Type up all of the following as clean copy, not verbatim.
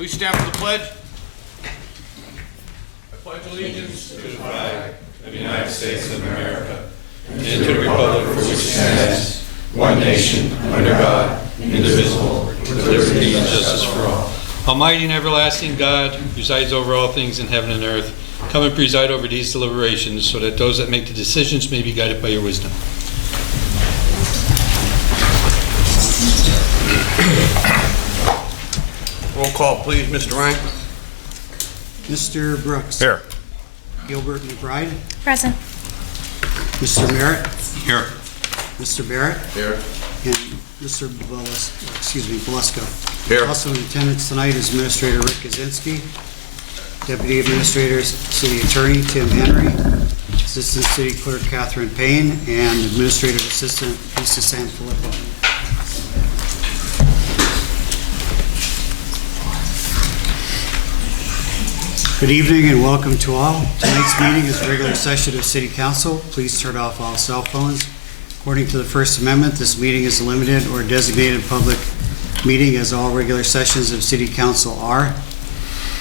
Please stand for the pledge. I pledge allegiance to the flag of the United States of America and to the republic for which it stands, one nation, under God, indivisible, with liberty and justice for all. Almighty and everlasting God, who presides over all things in heaven and earth, come and preside over these deliberations so that those that make the decisions may be guided by your wisdom. Roll call, please, Mr. Ryan. Mr. Brooks. Here. Gilbert McBride. Present. Mr. Merritt. Here. Mr. Barrett. Here. And Mr. Belusko. Here. Also in attendance tonight is Administrator Rick Kaczynski, Deputy Administrator, City Attorney Tim Henry, Assistant City Clerk Catherine Payne, and Administrative Assistant Lisa Sanfilippo. Good evening and welcome to all. Tonight's meeting is a regular session of City Council. Please turn off all cell phones. According to the First Amendment, this meeting is a limited or designated public meeting, as all regular sessions of City Council are.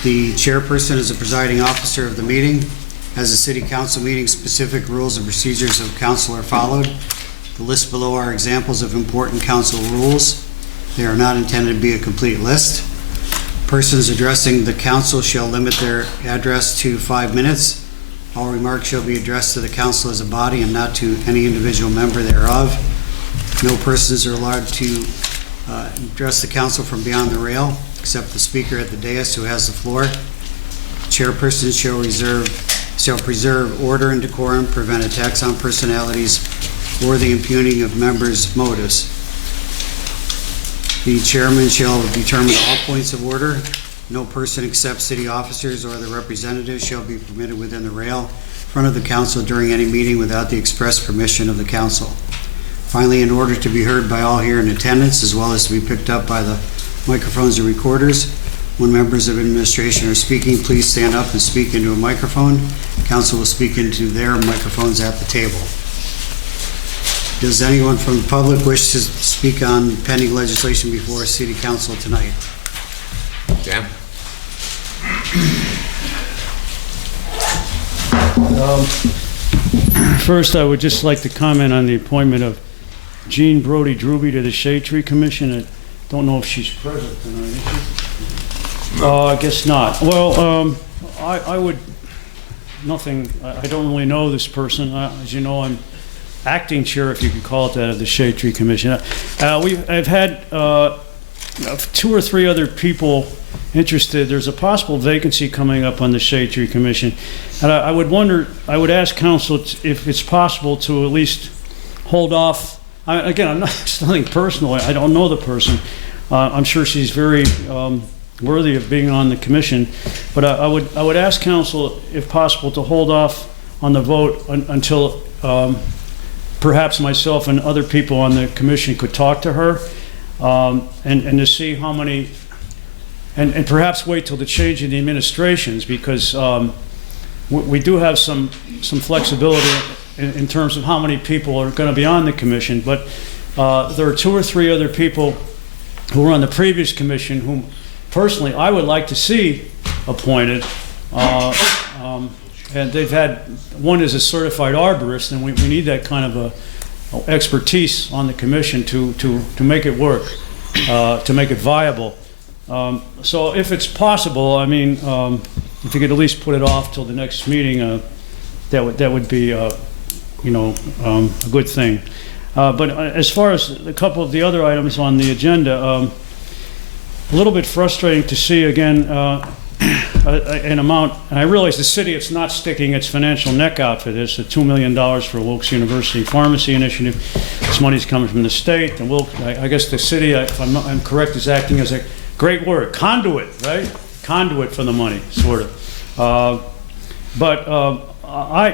The chairperson is the presiding officer of the meeting. As the City Council meeting, specific rules and procedures of council are followed. The list below are examples of important council rules. They are not intended to be a complete list. Persons addressing the council shall limit their address to 5 minutes. All remarks shall be addressed to the council as a body and not to any individual member thereof. No persons are allowed to address the council from beyond the rail, except the speaker at the dais who has the floor. Chairperson shall preserve order and decorum, prevent attacks on personalities, or the impugning of members' motives. The chairman shall determine all points of order. No person except city officers or the representatives shall be permitted within the rail in front of the council during any meeting without the express permission of the council. Finally, in order to be heard by all here in attendance, as well as to be picked up by the microphones and recorders, when members of administration are speaking, please stand up and speak into a microphone. Council will speak into their microphones at the table. Does anyone from the public wish to speak on pending legislation before City Council tonight? Dan? First, I would just like to comment on the appointment of Jean Brody Drewby to the Shade Tree Commission. I don't know if she's present tonight, is she? I guess not. Well, I would, I don't really know this person. As you know, I'm acting chair, if you could call it that, of the Shade Tree Commission. I've had 2 or 3 other people interested. There's a possible vacancy coming up on the Shade Tree Commission, and I would ask council if it's possible to at least hold off. Again, it's nothing personal. I don't know the person. I'm sure she's very worthy of being on the commission, but I would ask council, if possible, to hold off on the vote until perhaps myself and other people on the commission could talk to her, and to see how many, and perhaps wait till the change in the administrations, because we do have some flexibility in terms of how many people are going to be on the commission, but there are 2 or 3 other people who were on the previous commission whom personally I would like to see appointed. And they've had, one is a certified arborist, and we need that kind of a expertise on the commission to make it work, to make it viable. So if it's possible, I mean, if you could at least put it off till the next meeting, that would be, a good thing. But as far as a couple of the other items on the agenda, a little bit frustrating to see again. An amount, and I realize the city, it's not sticking its financial neck out for this, $2 million for Wilkes University Pharmacy Initiative. This money's coming from the state, and I guess the city, if I'm correct, is acting as a great word, conduit, right? Conduit for the money, sort of.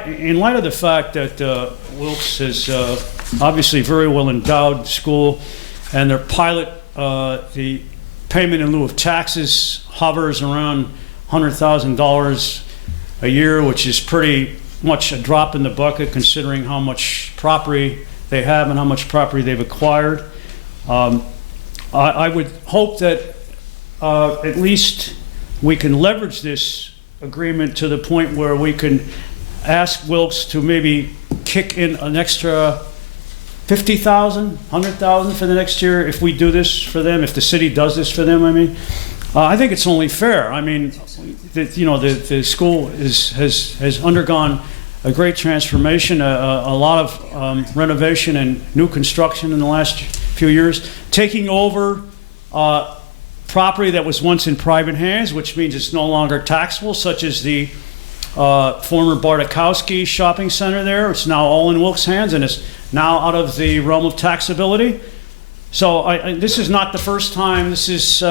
In light of the fact that Wilkes is obviously very well endowed school, and their pilot, the payment in lieu of taxes hovers around $100,000 a year, which is pretty much a drop in the bucket considering how much property they have and how much property they've acquired. I would hope that at least we can leverage this agreement to the point where we can ask Wilkes to maybe kick in an extra 50,000, 100,000 for the next year if we do this for them, if the city does this for them, I mean. I think it's only fair. I mean, the school has undergone a great transformation, a lot of renovation and new construction in the last few years, taking over property that was once in private hands, which means it's no longer taxable, such as the former Bartakowski shopping center there. It's now all in Wilkes' hands, and it's now out of the realm of taxability. So this is not the first time this has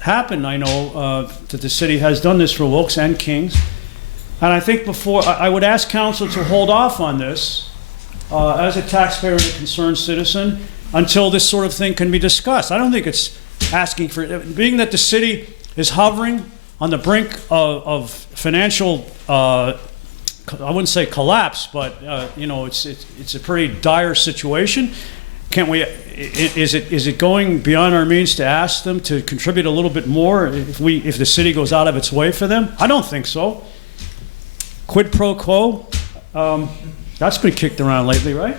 happened. I know that the city has done this for Wilkes and Kings. And I think before, I would ask council to hold off on this as a taxpayer and a concerned citizen until this sort of thing can be discussed. I don't think it's asking for, being that the city is hovering on the brink of financial, I wouldn't say collapse, but it's a pretty dire situation. Can't we? Is it going beyond our means to ask them to contribute a little bit more if the city goes out of its way for them? I don't think so. Quid pro quo, that's been kicked around lately, right?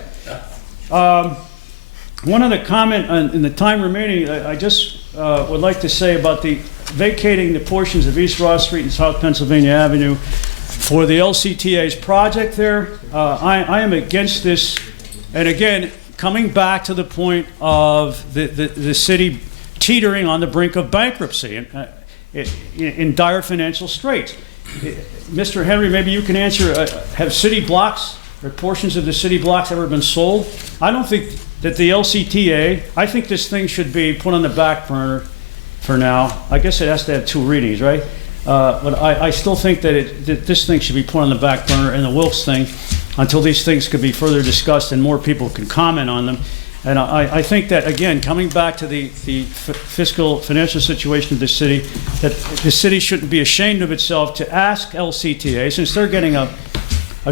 One other comment in the time remaining, I just would like to say about the vacating the portions of East Ross Street and South Pennsylvania Avenue for the LCTA's project there. I am against this, and again, coming back to the point of the city teetering on the brink of bankruptcy and in dire financial straits. Mr. Henry, maybe you can answer, have city blocks or portions of the city blocks ever been sold? I don't think that the LCTA, I think this thing should be put on the back burner for now. I guess it has to have 2 readings, right? But I still think that this thing should be put on the back burner, and the Wilkes thing, until these things could be further discussed and more people can comment on them. And I think that, again, coming back to the financial situation of the city, that the city shouldn't be ashamed of itself to ask LCTA, since they're getting a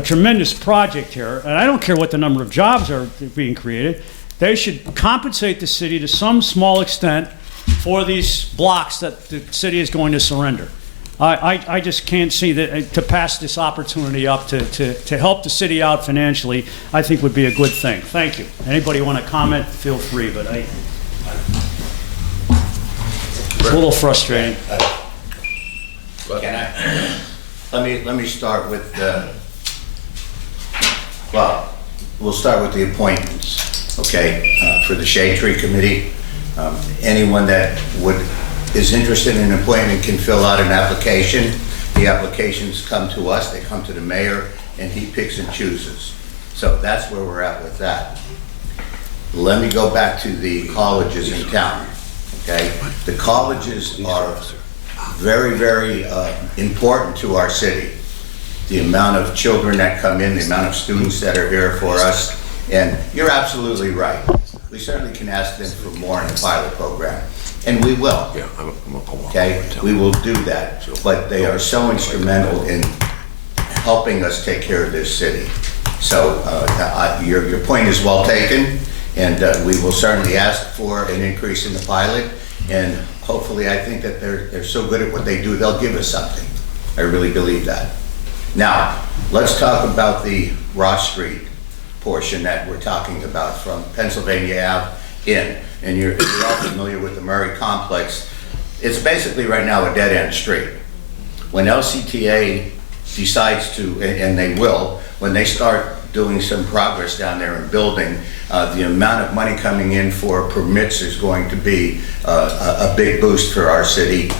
tremendous project here, and I don't care what the number of jobs are being created, they should compensate the city to some small extent for these blocks that the city is going to surrender. I just can't see that to pass this opportunity up to help the city out financially, I think would be a good thing. Thank you. Anybody want to comment, feel free, but it's a little frustrating. Can I? Let me start with well, we'll start with the appointments, okay? For the Shade Tree Committee, anyone that is interested in appointment can fill out an application. The applications come to us, they come to the mayor, and he picks and chooses. So that's where we're at with that. Let me go back to the colleges in town, okay? The colleges are very, very important to our city. The amount of children that come in, the amount of students that are here for us, and you're absolutely right. We certainly can ask them for more in the pilot program. And we will. Yeah, okay, we will do that. But they are so instrumental in helping us take care of this city. So your point is well taken, and we will certainly ask for an increase in the pilot. And hopefully, I think that they're so good at what they do, they'll give us something. I really believe that. Now, let's talk about the Ross Street portion that we're talking about from Pennsylvania Ave in. And you're all familiar with the Murray Complex. It's basically right now a dead-end street. When LCTA decides to, and they will, when they start doing some progress down there and building, the amount of money coming in for permits is going to be a big boost for our city,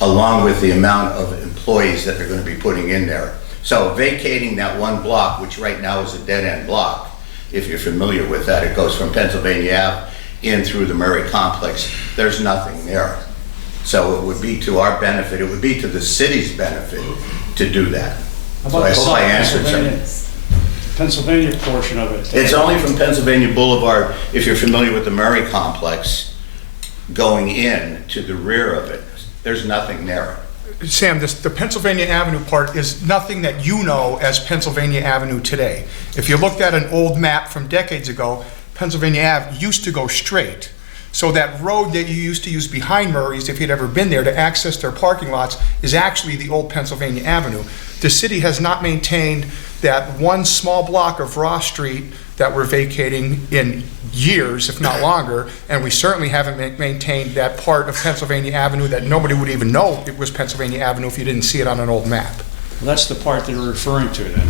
along with the amount of employees that they're going to be putting in there. So vacating that one block, which right now is a dead-end block, if you're familiar with that, it goes from Pennsylvania Ave in through the Murray Complex. There's nothing there. So it would be to our benefit, it would be to the city's benefit to do that. So I hope I answered some. Pennsylvania portion of it. It's only from Pennsylvania Boulevard, if you're familiar with the Murray Complex, going in to the rear of it. There's nothing there. Sam, the Pennsylvania Avenue part is nothing that you know as Pennsylvania Avenue today. If you looked at an old map from decades ago, Pennsylvania Ave used to go straight. So that road that you used to use behind Murray's, if you'd ever been there, to access their parking lots is actually the old Pennsylvania Avenue. The city has not maintained that one small block of Ross Street that we're vacating in years, if not longer, and we certainly haven't maintained that part of Pennsylvania Avenue that nobody would even know it was Pennsylvania Avenue if you didn't see it on an old map. Well, that's the part that we're referring to then.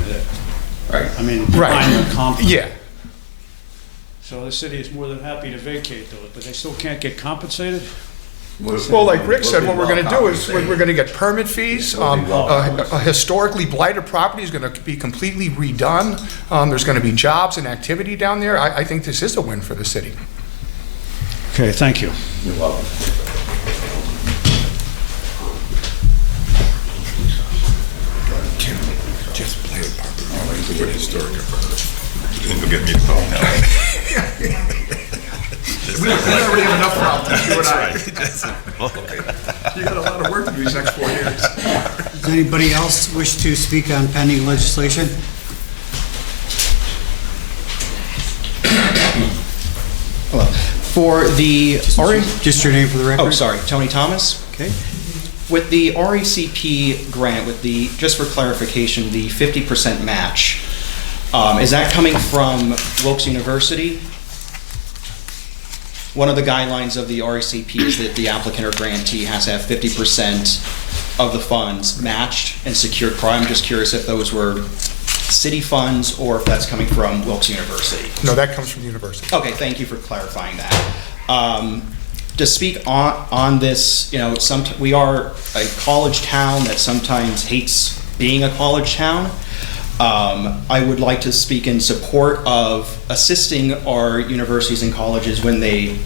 Right. I mean, Right. behind the complex. Yeah. So the city is more than happy to vacate those, but they still can't get compensated? Well, like Rick said, what we're We'll be gonna do is, well we're gonna get permit fees. A historically blighted property is gonna be completely redone. There's gonna be jobs and activity down there. I think this is a win for the city. Okay, thank you. You're welcome. Just play it, Papa. Put historic You'll get me the phone now. We already have enough problems, you and I. You got a lot of work to do these next 4 years. Does anybody else wish to speak on pending legislation? Hello. For the Just your name for the record. oh, sorry, Tony Thomas. Okay. With the RECP grant, with the, just for clarification, the 50% match, is that coming from Wilkes University? One of the guidelines of the RECP is that the applicant or grantee has to have 50% of the funds matched and secured prior. I'm just curious if those were city funds or if that's coming from Wilkes University. No, that comes from the university. Okay, thank you for clarifying that. To speak on this, you know, we are a college town that sometimes hates being a college town. I would like to speak in support of assisting our universities and colleges when they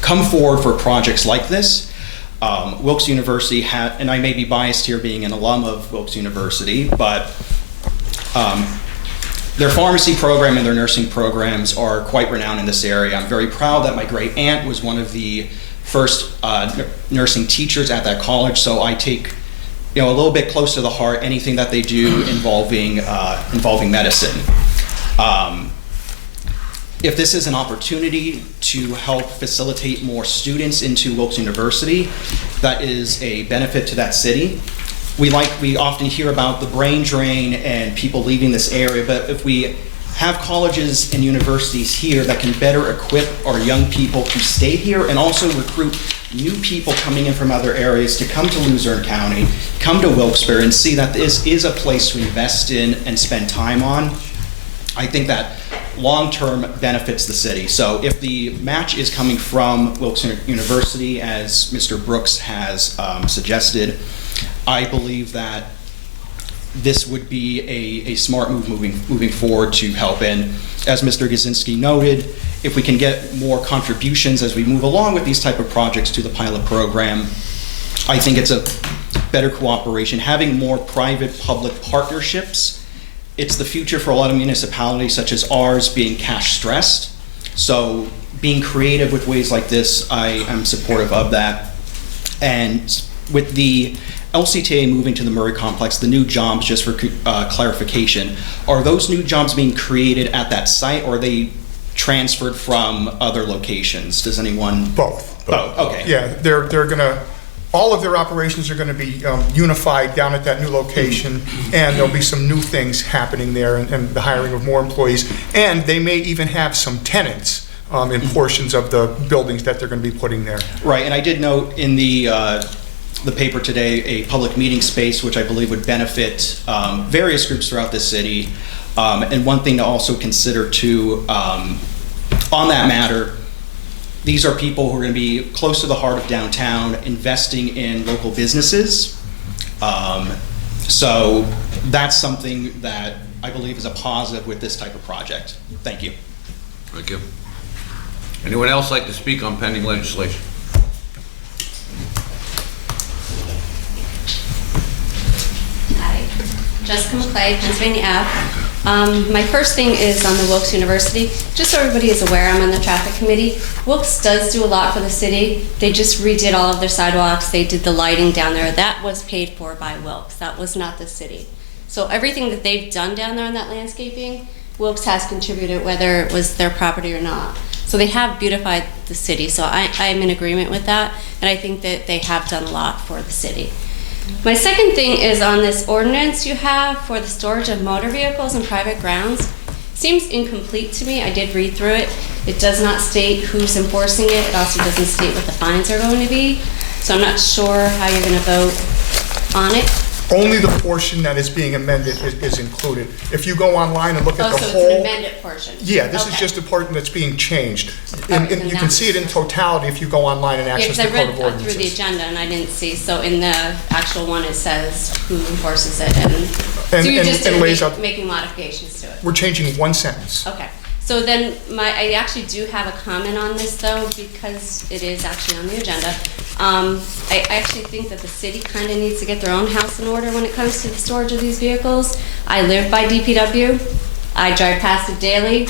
come forward for projects like this. Wilkes University had, and I may be biased here being an alum of Wilkes University, but their pharmacy program and their nursing programs are quite renowned in this area. I'm very proud that my great aunt was one of the first nursing teachers at that college, so I take, you know, a little bit close to the heart anything that they do involving medicine. If this is an opportunity to help facilitate more students into Wilkes University, that is a benefit to that city. We often hear about the brain drain and people leaving this area, but if we have colleges and universities here that can better equip our young people to stay here and also recruit new people coming in from other areas to come to Luzerne County, come to Wilkes-Barre and see that this is a place to invest in and spend time on, I think that long-term benefits the city. So if the match is coming from Wilkes University, as Mr. Brooks has suggested, I believe that this would be a smart move moving forward to help. And as Mr. Gazinski noted, if we can get more contributions as we move along with these type of projects to the pilot program, I think it's a better cooperation. Having more private-public partnerships, it's the future for a lot of municipalities such as ours being cash stressed. So being creative with ways like this, I am supportive of that. And with the LCTA moving to the Murray complex, the new jobs, just for clarification, are those new jobs being created at that site or are they transferred from other locations? Does anyone? Both. Both, okay. Yeah, they're gonna, all of their operations are gonna be unified down at that new location, and there'll be some new things happening there and the hiring of more employees. And they may even have some tenants in portions of the buildings that they're gonna be putting there. Right, and I did note in the paper today a public meeting space, which I believe would benefit various groups throughout the city. And one thing to also consider too, on that matter, these are people who are going to be close to the heart of downtown, investing in local businesses. So that's something that I believe is a positive with this type of project. Thank you. Thank you. Anyone else like to speak on pending legislation? Hi, Jessica McClay, Pennsylvania Ave. My first thing is on the Wilkes University. Just so everybody is aware, I'm on the traffic committee. Wilkes does do a lot for the city. They just redid all of their sidewalks. They did the lighting down there. That was paid for by Wilkes. That was not the city. So everything that they've done down there on that landscaping, Wilkes has contributed, whether it was their property or not. So they have beautified the city, so I'm in agreement with that, and I think that they have done a lot for the city. My second thing is on this ordinance you have for the storage of motor vehicles in private grounds. Seems incomplete to me. I did read through it. It does not state who's enforcing it. It also doesn't state what the fines are going to be. So I'm not sure how you're going to vote on it. Only the portion that is being amended is included. If you go online and look at Oh, the so whole... it's an amended portion? Yeah, this is Okay. just the part that's being changed. All right, And then you can see it in totality if you go online and Yeah, access because the I code of read through the ordinances. agenda and I didn't see, so in the actual one, it says who enforces it, and so you And- just and did lays out- making modifications to it. We're changing one sentence. Okay, so then I actually do have a comment on this though, because it is actually on the agenda. I actually think that the city kind of needs to get their own house in order when it comes to the storage of these vehicles. I live by DPW, I drive past it daily.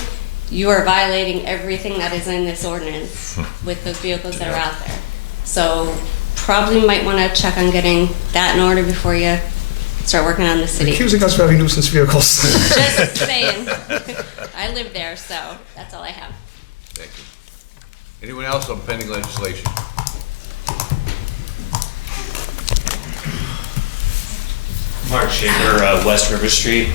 You are violating everything that is in this ordinance with those vehicles that are out there. So probably might want to check on getting that in order before you start working on the city. Accusing us of having nuisance vehicles. Just saying. I live there, so that's all I have. Thank you. Anyone else on pending legislation? Mark Shaker, West River Street.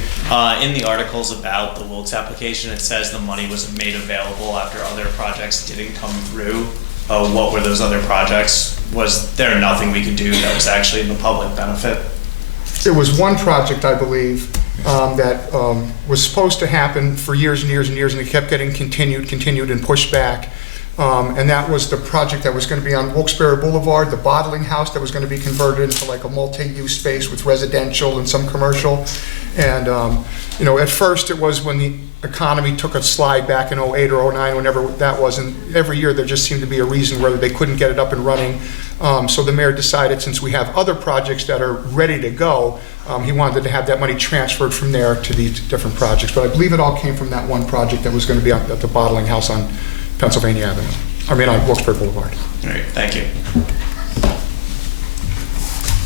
In the articles about the Wilkes application, it says the money was made available after other projects didn't come through. What were those other projects? Was there nothing we could do that was actually in the public benefit? There was one project, I believe, that was supposed to happen for years and years and years, and it kept getting continued and pushed back. And that was the project that was going to be on Wilkes-Barre Boulevard, the bottling house that was going to be converted into like a multi-use space with residential and some commercial. And, you know, at first it was when the economy took a slide back in 08 or 09, whenever that was, and every year there just seemed to be a reason where they couldn't get it up and running. So the mayor decided, since we have other projects that are ready to go, he wanted to have that money transferred from there to these different projects. But I believe it all came from that one project that was going to be at the bottling house on Pennsylvania Avenue. I mean, on Wilkes-Barre Boulevard. All right, thank you.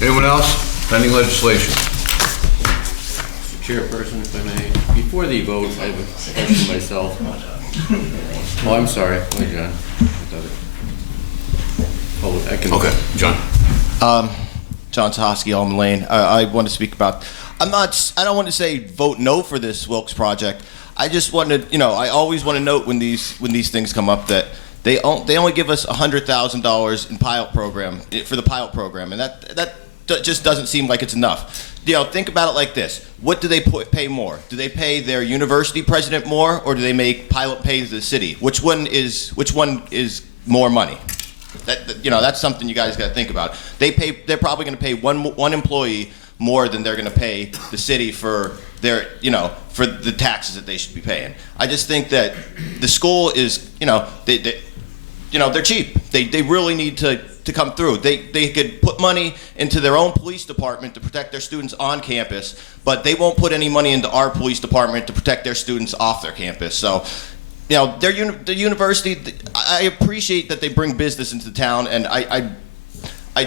Anyone else? Pending legislation. Chairperson, if I may, before the vote, I have a question myself. Oh, I'm sorry. Wait, John. I can. Okay, John. John Tohosky, Almond Lane. I want to speak about, I don't want to say vote no for this Wilkes project. I just wanted, you know, I always want to note when these things come up that they only give us $100,000 in pilot program, for the pilot program, and that just doesn't seem like it's enough. You know, think about it like this. What do they pay more? Do they pay their university president more, or do they make pilot pay the city? Which one is more money? You know, that's something you guys got to think about. They're probably going to pay one employee more than they're going to pay the city for their, you know, for the taxes that they should be paying. I just think that the school is, you know, they're cheap. They really need to come through. They could put money into their own police department to protect their students on campus, but they won't put any money into our police department to protect their students off their campus. So, you know, the university, I appreciate that they bring business into town, and I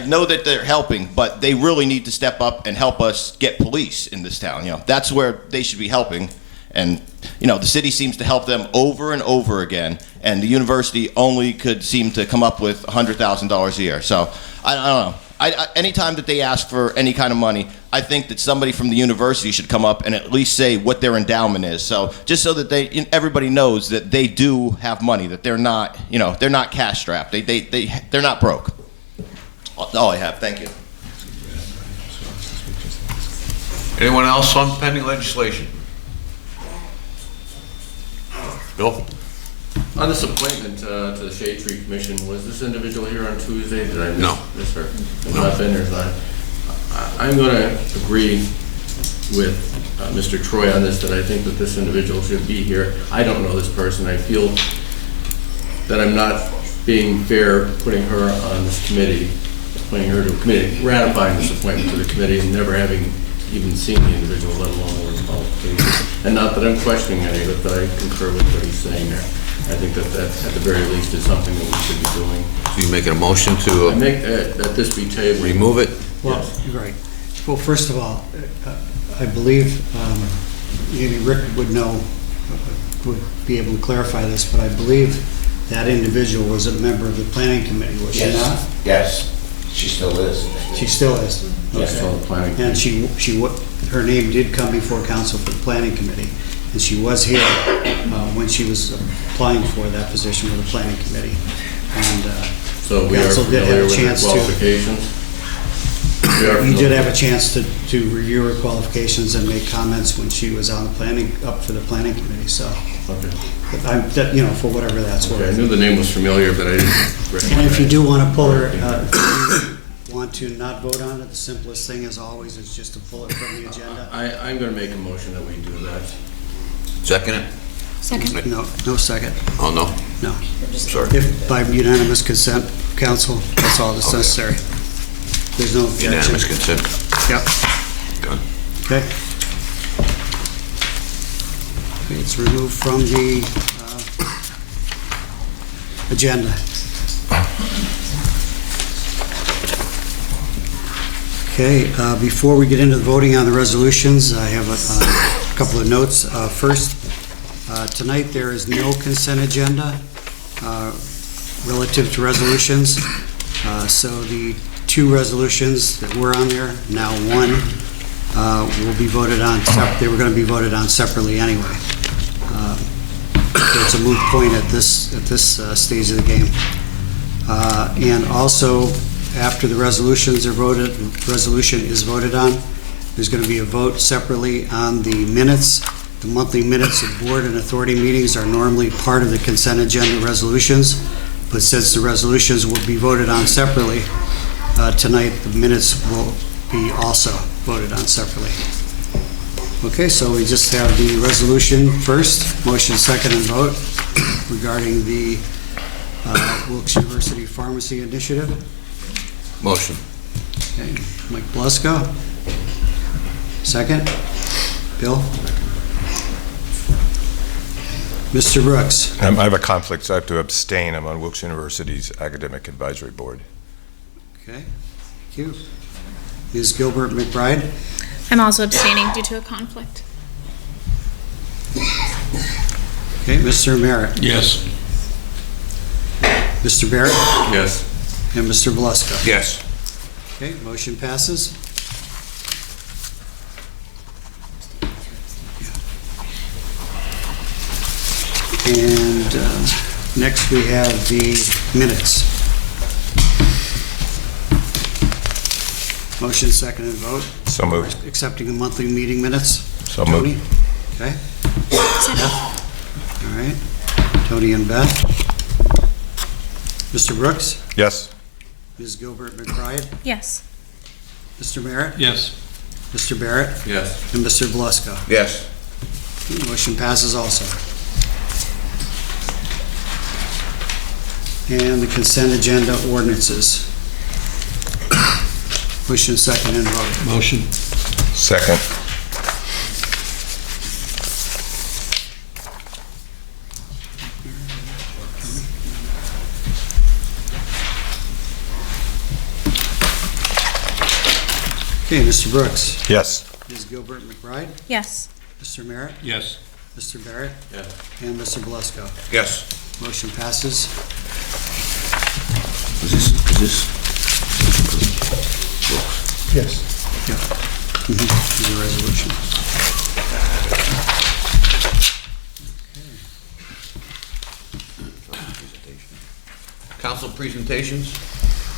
know that they're helping, but they really need to step up and help us get police in this town. You know, that's where they should be helping. And, you know, the city seems to help them over and over again, and the university only could seem to come up with $100,000 a year. So, I don't know. Anytime that they ask for any kind of money, I think that somebody from the university should come up and at least say what their endowment is. So, just so that everybody knows that they do have money, that they're not, you know, they're not cash strapped. They're not broke. All I have. Thank you. Anyone else on pending legislation? Bill? On this appointment to the Shade Tree Commission, was this individual here on Tuesday? Did I miss her? Not been there, so I'm going to agree with Mr. Troy on this, that I think that this individual should be here. I don't know this person. I feel that I'm not being fair putting her on this committee, appointing her to a committee, ratifying this appointment to the committee, and never having even seen the individual, let alone the qualifications. And not that I'm questioning any of it, but I concur with what he's saying there. I think that at the very least is something that we should be doing. So you making a motion to I make that this be tabled. remove it? Well, right. Well, first of all, I believe, maybe Rick would know, would be able to clarify this, but I believe that individual was a member of the planning committee, was she not? Yes, she still is. She still is. Yes. Okay. So the planning. And her name did come before council for the planning committee, and she was here when she was applying for that position with the planning committee. And So we are council did familiar have a with her chance to. qualifications? We are You did familiar. have a chance to review her qualifications and make comments when she was on the planning, up for the planning committee, so, Okay. for whatever that's Okay, I worth. knew the name was familiar, but I didn't And recognize. if you do want to pull her, if you want to not vote on it, the simplest thing as always is just to pull it from the agenda. I'm gonna make a motion that we do that. Second it? Second. No second, Oh, no? no. Sorry. If by unanimous consent, council, that's all that's necessary. There's no objection. Unanimous consent. Yep, Good. okay. Okay, it's removed from the agenda. Okay, before we get into the voting on the resolutions, I have a couple of notes. First, tonight there is no consent agenda relative to resolutions. So the two resolutions that were on there, now one, will be voted on, they were going to be voted on separately anyway. So it's a moot point at this stage of the game. And also, after the resolution is voted on, there's going to be a vote separately on the minutes. The monthly minutes of board and authority meetings are normally part of the consent agenda resolutions, but since the resolutions will be voted on separately, tonight the minutes will be also voted on separately. Okay, so we just have the resolution first, motion second and vote regarding the Wilkes University Pharmacy Initiative. Motion. Okay, Mike Blusko. Second. Bill. Mr. Brooks. I have a conflict, so I have to abstain. I'm on Wilkes University's Academic Advisory Board. Okay, thank you. Ms. Gilbert McBride. I'm also abstaining due to a conflict. Okay, Mr. Merritt. Yes. Mr. Barrett. Yes. And Mr. Blusko. Yes. Okay, motion passes. And next we have the minutes. Motion second and vote. So moved. Accepting the monthly meeting minutes. So Tony? moved. Okay. Beth? All right. Tony and Beth. Mr. Brooks? Yes. Ms. Gilbert McBride? Yes. Mr. Merritt? Yes. Mr. Barrett? Yes. And Mr. Blusko? Yes. Motion passes also. And the consent agenda ordinances. Motion second and vote. Motion. Second. Okay, Mr. Brooks. Yes. Ms. Gilbert McBride. Yes. Mr. Merritt. Yes. Mr. Barrett. Yes. And Mr. Blusko. Yes. Motion passes. Is this? Yes. This is a resolution. Council presentations.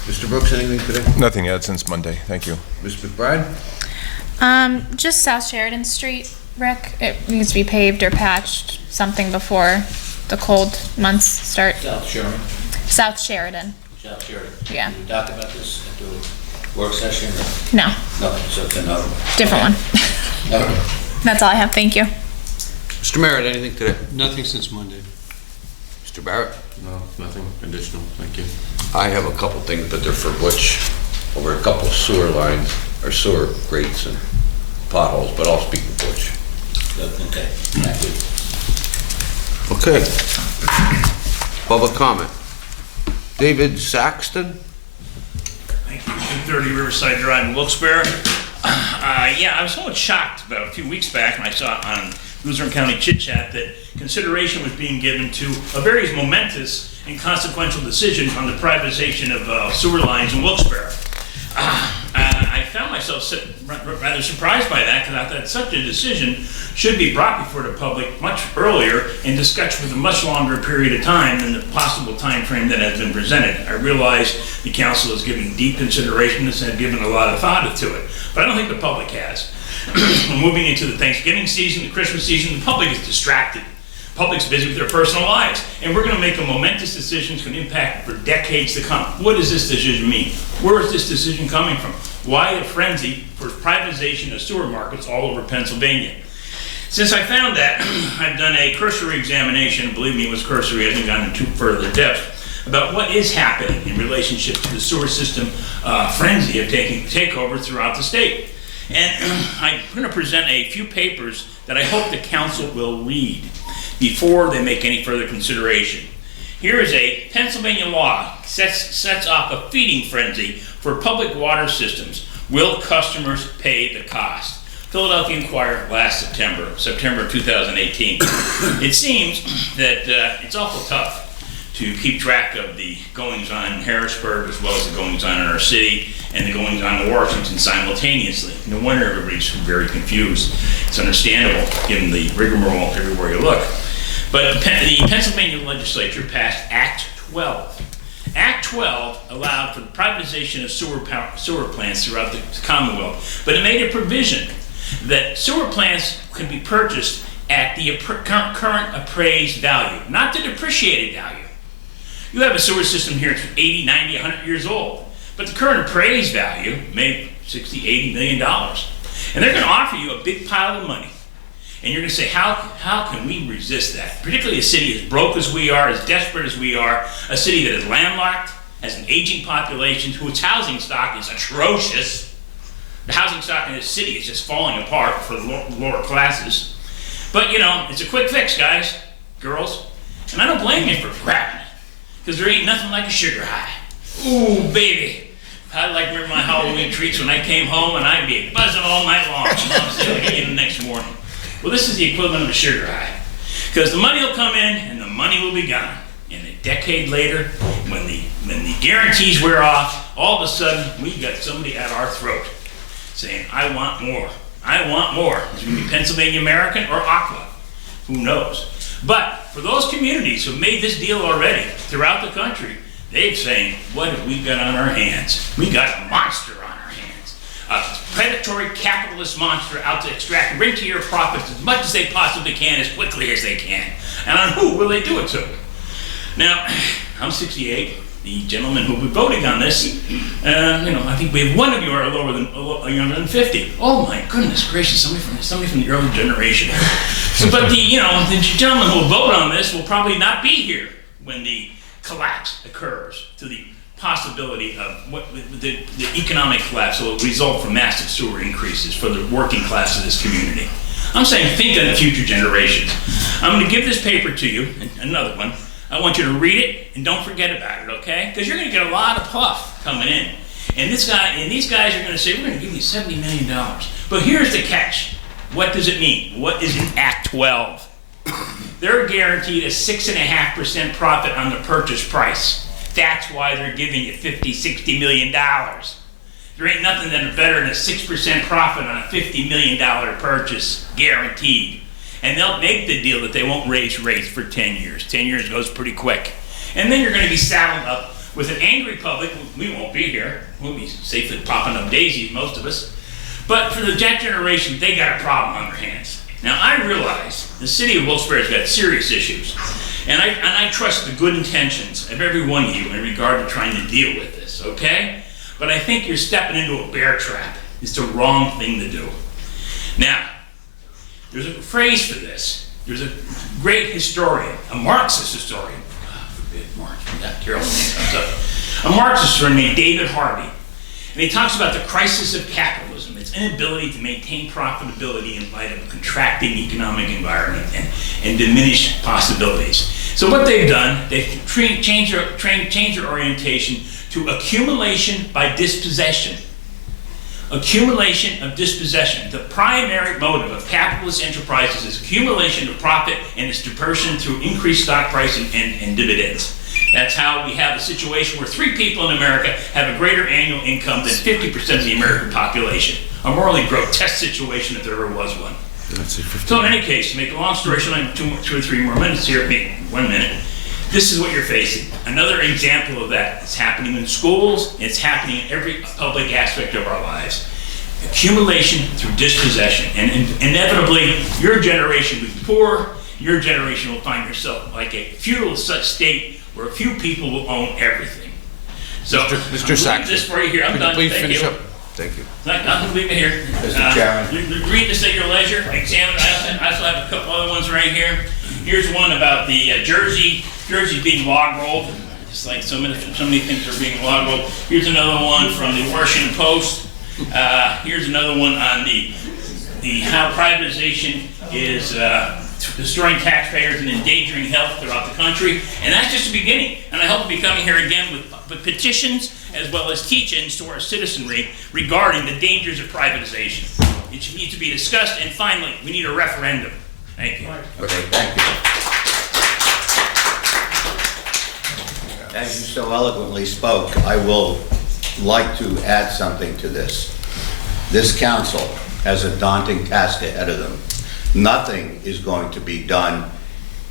Mr. Brooks, anything today? Nothing yet since Monday. Thank you. Ms. McBride? Just South Sheridan Street, Rick. It needs to be paved or patched, something before the cold months start. South Sherman, South Sheridan. South Sheridan. Yeah. We talked about this at the work session, or? No, No, so it's another one. different one. Okay. That's all I have. Thank you. Mr. Merritt, anything today? Nothing since Monday. Mr. Barrett? No, nothing additional. Thank you. I have a couple things, but they're for Butch, over a couple sewer lines, or sewer grates and potholes, but I'll speak to Butch. Okay, thank you. Okay. Public comment. David Saxton? Thank you. 230 Riverside Drive in Wilkes-Barre. Yeah, I was somewhat shocked about a few weeks back when I saw on Luzerne County Chit Chat that consideration was being given to a very momentous and consequential decision on the privatization of sewer lines in Wilkes-Barre. I found myself rather surprised by that, because I thought such a decision should be brought before the public much earlier and discussed with a much longer period of time than the possible time frame that has been presented. I realize the council has given deep consideration to this and have given a lot of thought to it, but I don't think the public has. We're moving into the Thanksgiving season, the Christmas season. The public is distracted. The public's busy with their personal lives, and we're going to make a momentous decision that's going to impact for decades to come. What does this decision mean? Where is this decision coming from? Why the frenzy for privatization of sewer markets all over Pennsylvania? Since I found that, I've done a cursory examination, believe me, it was cursory, I haven't gone into further depth, about what is happening in relationship to the sewer system frenzy of takeover throughout the state. And I'm going to present a few papers that I hope the council will read before they make any further consideration. Here is a Pennsylvania law sets off a feeding frenzy for public water systems. Will customers pay the cost? Philadelphia Inquirer last September 2018. It seems that it's awful tough to keep track of the goings-on in Harrisburg as well as the goings-on in our city and the goings-on in Washington simultaneously. No wonder everybody's very confused. It's understandable given the rigmarole everywhere you look. But the Pennsylvania legislature passed Act 12. Act 12 allowed for the privatization of sewer plants throughout the Commonwealth, but it made a provision that sewer plants can be purchased at the current appraised value, not the depreciated value. You have a sewer system here that's 80, 90, 100 years old, but the current appraised value may be $60, $80 million. And they're going to offer you a big pile of money. And you're going to say, how can we resist that? Particularly a city as broke as we are, as desperate as we are, a city that is landlocked, has an aging population, whose housing stock is atrocious. The housing stock in this city is just falling apart for the lower classes. But, you know, it's a quick fix, guys, girls. And I don't blame you for grabbing it, because there ain't nothing like a sugar high. Ooh, baby. I like remember my Halloween treats when I came home, and I'd be buzzing all night long. Mom said I'd get you the next morning. Well, this is the equivalent of a sugar high, because the money will come in and the money will be gone. And a decade later, when the guarantees wear off, all of a sudden we've got somebody at our throat saying, "I want more. I want more." It's going to be Pennsylvania American or Aqua, who knows? But for those communities who made this deal already throughout the country, they're saying, "What have we got on our hands? We got a monster on our hands. A predatory capitalist monster out to extract rentier profits as much as they possibly can, as quickly as they can." And on who will they do it to? Now, I'm 68. The gentlemen who will be voting on this, I think we have one of you are younger than 50. Oh my goodness gracious, somebody from the early generation. But the gentlemen who will vote on this will probably not be here when the collapse occurs, to the possibility of what the economic collapse will result from massive sewer increases for the working class of this community. I'm saying think of the future generations. I'm going to give this paper to you, another one. I want you to read it and don't forget about it, okay? Because you're going to get a lot of puff coming in. And these guys are going to say, "We're going to give you $70 million. But here's the catch. What does it mean? What is in Act 12? They're guaranteed a 6.5% profit on the purchase price. That's why they're giving you $50, $60 million. There ain't nothing better than a 6% profit on a $50 million purchase, guaranteed. And they'll make the deal that they won't raise rates for 10 years. 10 years goes pretty quick. And then you're going to be saddled up with an angry public. We won't be here. We'll be safely popping up daisies, most of us. But for the Jet generation, they got a problem on their hands. Now, I realize the city of Wilkes-Barre has got serious issues. And I trust the good intentions of every one of you in regard to trying to deal with this, okay? But I think you're stepping into a bear trap. It's the wrong thing to do. Now, there's a phrase for this. There's a great historian, a Marxist historian. God forbid Marx, that terrible name comes up. A Marxist historian named David Harvey. And he talks about the crisis of capitalism, its inability to maintain profitability in light of a contracting economic environment and diminished possibilities. So what they've done, they've changed their orientation to accumulation by dispossession. Accumulation of dispossession. The primary motive of capitalist enterprises is accumulation of profit and its dispersion through increased stock price and dividends. That's how we have a situation where 3 people in America have a greater annual income than 50% of the American population. A morally grotesque situation if there ever was one. So in any case, to make a long story short, I have 2 or 3 more minutes here, maybe 1 minute. This is what you're facing. Another example of that. It's happening in schools, and it's happening in every public aspect of our lives. Accumulation through dispossession, and inevitably your generation will be poor, your generation will find yourself like a feudal such state where a few people will own everything. So, Mr. Saxon, this for you here. I'm done. please Thank finish you. up. Thank you. Not going to leave me here. Mr. Chairman. Read this at your leisure. Examine. I also have a couple other ones right here. Here's one about the Jersey being log rolled. Just like so many things are being log rolled. Here's another one from the Washington Post. Here's another one on the how privatization is destroying taxpayers and endangering health throughout the country. And that's just the beginning. And I hope to be coming here again with petitions as well as teach-ins to our citizenry regarding the dangers of privatization. It needs to be discussed. And finally, we need a referendum. Thank you. Okay, thank you. As you so eloquently spoke, I will like to add something to this. This council has a daunting task ahead of them. Nothing is going to be done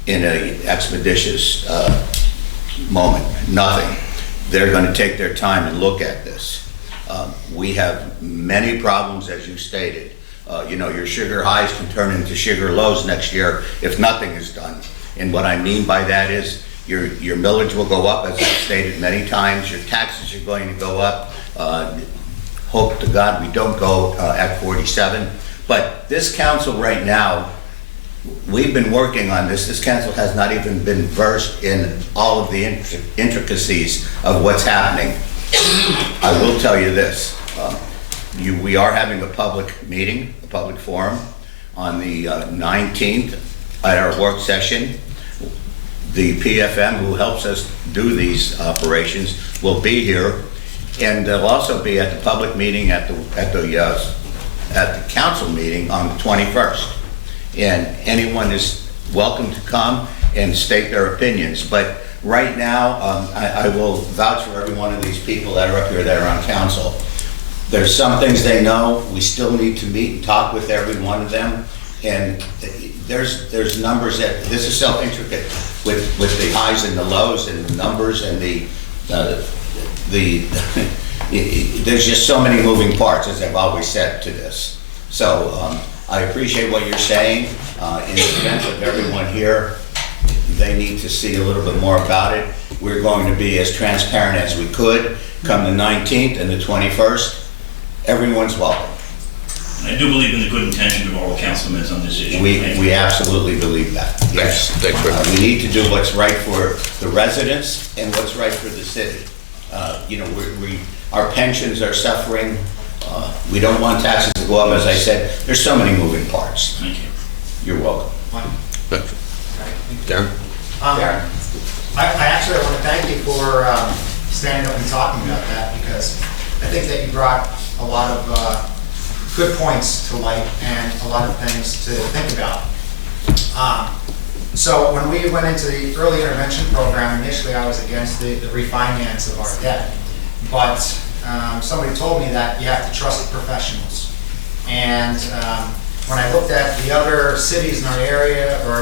in an expeditious moment. Nothing. They're going to take their time and look at this. We have many problems, as you stated. Your sugar highs can turn into sugar lows next year if nothing is done. And what I mean by that is your millage will go up, as I've stated many times. Your taxes are going to go up. Hope to God we don't go at 47. But this council right now, we've been working on this. This council has not even been versed in all of the intricacies of what's happening. I will tell you this. We are having a public meeting, a public forum on the 19th at our work session. The PFM, who helps us do these operations, will be here, and they'll also be at the public meeting at the council meeting on the 21st. And anyone is welcome to come and state their opinions. But right now, I will vouch for every one of these people that are up here that are on council. There's some things they know. We still need to meet and talk with every one of them. And there's numbers that, this is so intricate with the highs and the lows and the numbers and there's just so many moving parts, as I've always said to this. So I appreciate what you're saying. In the defense of everyone here, they need to see a little bit more about it. We're going to be as transparent as we could. Come the 19th and the 21st, everyone's welcome. I do believe in the good intention of all the councilmen on this issue. We absolutely believe that. Yes. Thanks very much. We need to do what's right for the residents and what's right for the city. Our pensions are suffering. We don't want taxes to go up, as I said. There's so many moving parts. Thank you. You're welcome. Darren? I actually want to thank you for standing up and talking about that, because I think that you brought a lot of good points to light and a lot of things to think about. So when we went into the early intervention program, initially I was against the refinance of our debt, but somebody told me that you have to trust the professionals. And when I looked at the other cities in our area or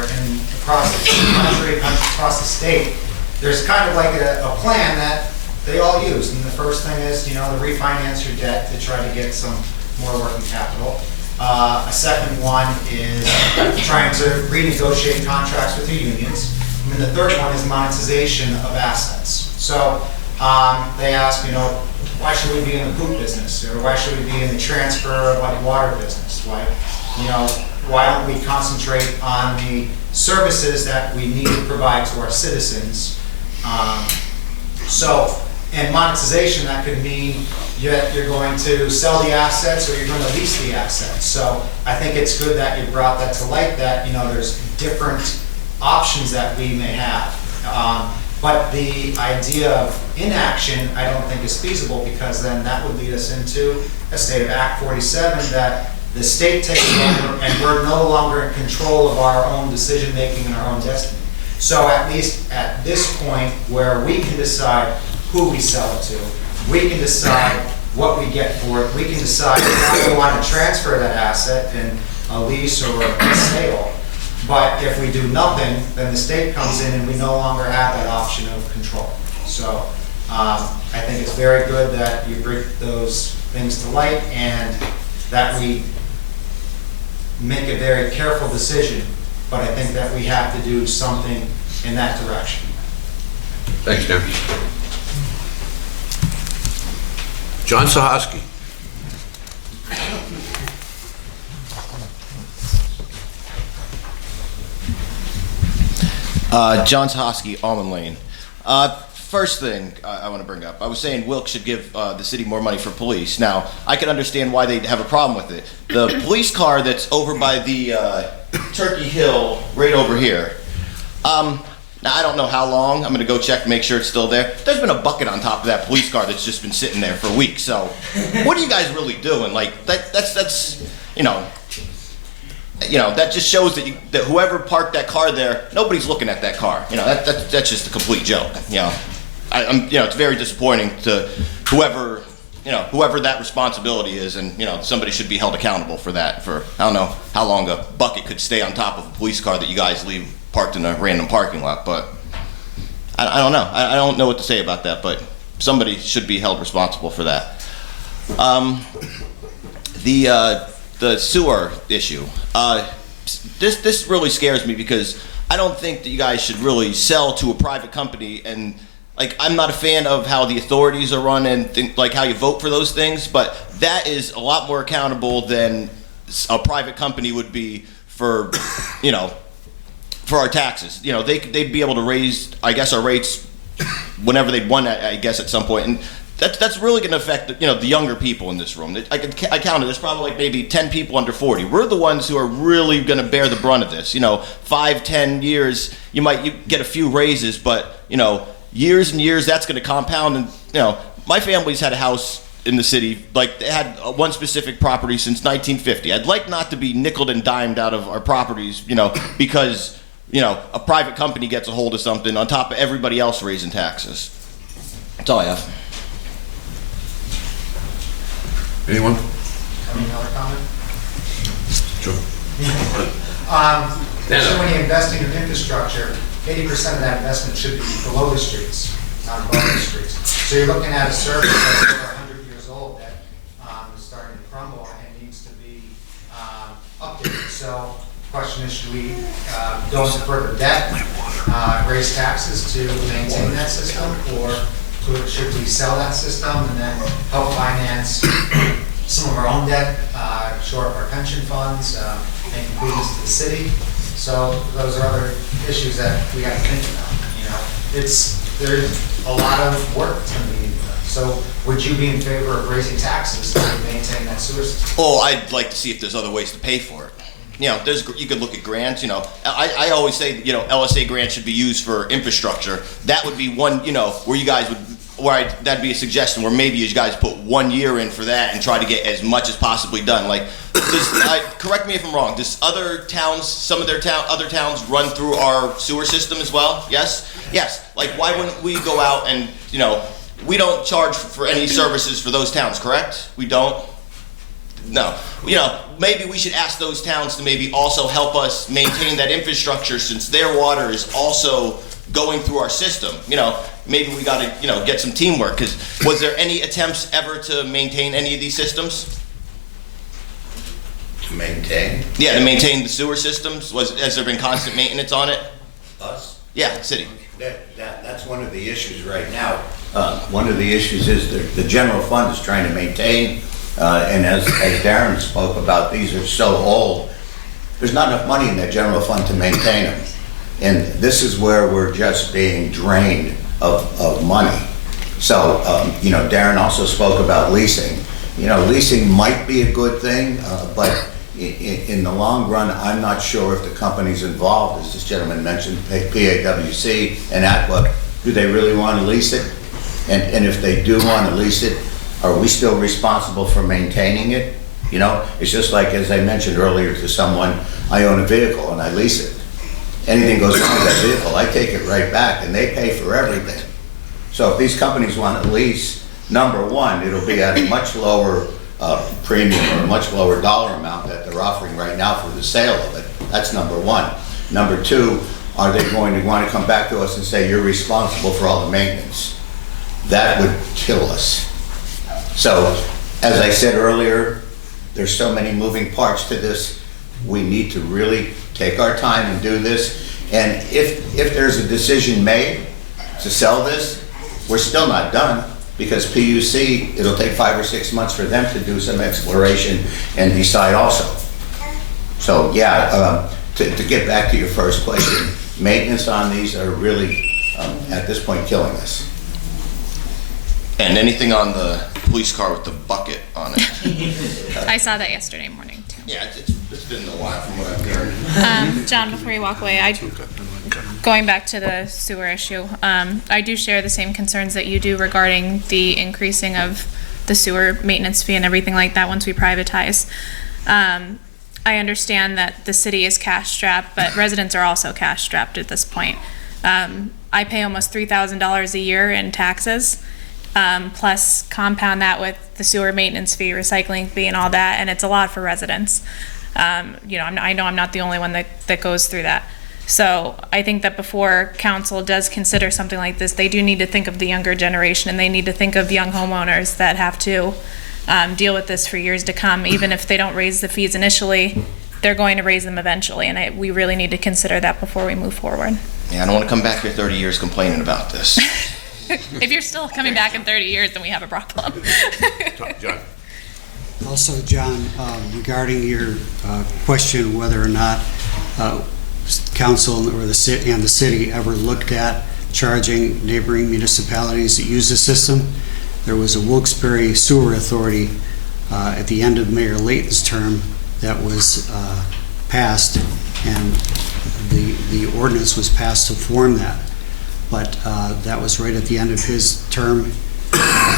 across the country, across the state, there's kind of like a plan that they all use. And the first thing is, to refinance your debt to try to get some more working capital. A second one is trying to renegotiate contracts with your unions. And then the third one is monetization of assets. So they ask, why should we be in the poop business? Or why should we be in the transfer of water business? Why don't we concentrate on the services that we need to provide to our citizens? And monetization, that could mean you're going to sell the assets or you're going to lease the assets. So I think it's good that you brought that to light, that there's different options that we may have. But the idea of inaction, I don't think is feasible, because then that would lead us into a state of Act 47, that the state takes over and we're no longer in control of our own decision making and our own destiny. So at least at this point where we can decide who we sell it to, we can decide what we get for it, we can decide how we want to transfer that asset in a lease or a sale. But if we do nothing, then the state comes in and we no longer have that option of control. So I think it's very good that you bring those things to light and that we make a very careful decision, but I think that we have to do something in that direction. Thanks, Dan. John Sahoski. John Sahoski, Almond Lane. First thing I want to bring up, I was saying Wilkes should give the city more money for police. Now, I can understand why they'd have a problem with it. The police car that's over by the Turkey Hill, right over here, now I don't know how long. I'm going to go check to make sure it's still there. There's been a bucket on top of that police car that's just been sitting there for weeks. So, what are you guys really doing? Like, that's that just shows that whoever parked that car there, nobody's looking at that car. That's just a complete joke. It's very disappointing to whoever that responsibility is, and somebody should be held accountable for that. For I don't know how long a bucket could stay on top of a police car that you guys leave parked in a random parking lot, but I don't know. I don't know what to say about that, but somebody should be held responsible for that. The sewer issue. This really scares me because I don't think that you guys should really sell to a private company, and I'm not a fan of how the authorities are run and how you vote for those things, but that is a lot more accountable than a private company would be for for our taxes. They'd be able to raise, I guess, our rates whenever they'd want, I guess, at some point, and that's really going to affect the younger people in this room. I counted. There's probably maybe 10 people under 40. We're the ones who are really going to bear the brunt of this. 5-10 years, you get a few raises, but years and years that's going to compound. And my family's had a house in the city, they had one specific property since 1950. I'd like not to be nickeled and dimed out of our properties, because a private company gets a hold of something on top of everybody else raising taxes. That's all I have. Anyone? Any other comment? Sure. So when you invest in your infrastructure, 80% of that investment should be below the streets, not above the streets. So you're looking at a service that's over 100 years old that is starting to crumble and needs to be updated. So the question is, should we go into further debt, raise taxes to maintain that system, or should we sell that system and then help finance some of our own debt, shore up our pension funds, make improvements to the city? So those are other issues that we got to think about. There's a lot of work that's going to be done. So would you be in favor of raising taxes to maintain that sewer system? Oh, I'd like to see if there's other ways to pay for it. You could look at grants. I always say, LSA grants should be used for infrastructure. That would be one, where you guys would, that'd be a suggestion where maybe you guys put 1 year in for that and try to get as much as possibly done. Correct me if I'm wrong. Does other towns, other towns run through our sewer system as well? Yes. Yes. Why wouldn't we go out and, we don't charge for any services for those towns, correct? We don't. No. Maybe we should ask those towns to maybe also help us maintain that infrastructure, since their water is also going through our system. Maybe we got to, get some teamwork, because was there any attempts ever to maintain any of these systems? To maintain? Yeah, to maintain the sewer systems. Has there been constant maintenance on it? Us? Yeah, city. That's one of the issues right now. One of the issues is the general fund is trying to maintain, and as Darren spoke about, these are so old, there's not enough money in that general fund to maintain them. And this is where we're just being drained of money. So, Darren also spoke about leasing. Leasing might be a good thing, but in the long run, I'm not sure if the companies involved, as this gentleman mentioned, PAWC and Aqua, do they really want to lease it? And if they do want to lease it, are we still responsible for maintaining it? It's just like, as I mentioned earlier to someone, I own a vehicle and I lease it. anything goes wrong with that vehicle, I take it right back, and they pay for everything. So if these companies want to lease, number one, it'll be at a much lower premium or a much lower dollar amount that they're offering right now for the sale of it. That's number one. Number two, are they going to want to come back to us and say, you're responsible for all the maintenance? That would kill us. So, as I said earlier, there's so many moving parts to this. We need to really take our time and do this. And if there's a decision made to sell this, we're still not done, because PUC, it'll take 5 or 6 months for them to do some exploration and decide also. So yeah, to get back to your first question, maintenance on these are really, at this point, killing us. And anything on the police car with the bucket on it? I saw that yesterday morning too. Yeah, it's been a while from what I've heard. John, before you walk away, going back to the sewer issue, I do share the same concerns that you do regarding the increasing of the sewer maintenance fee and everything like that once we privatize. I understand that the city is cash strapped, but residents are also cash strapped at this point. I pay almost $3,000 a year in taxes, plus compound that with the sewer maintenance fee, recycling fee, and all that, and it's a lot for residents. You know, I know I'm not the only one that goes through that. So I think that before council does consider something like this, they do need to think of the younger generation, and they need to think of young homeowners that have to deal with this for years to come. Even if they don't raise the fees initially, they're going to raise them eventually, and we really need to consider that before we move forward. Yeah, I don't want to come back here 30 years complaining about this. If you're still coming back in 30 years, then we have a problem. John. Also, John, regarding your question whether or not council or the city ever looked at charging neighboring municipalities that use the system, there was a Wilkes-Barre Sewer Authority at the end of Mayor Layton's term that was passed, and the ordinance was passed to form that. But that was right at the end of his term.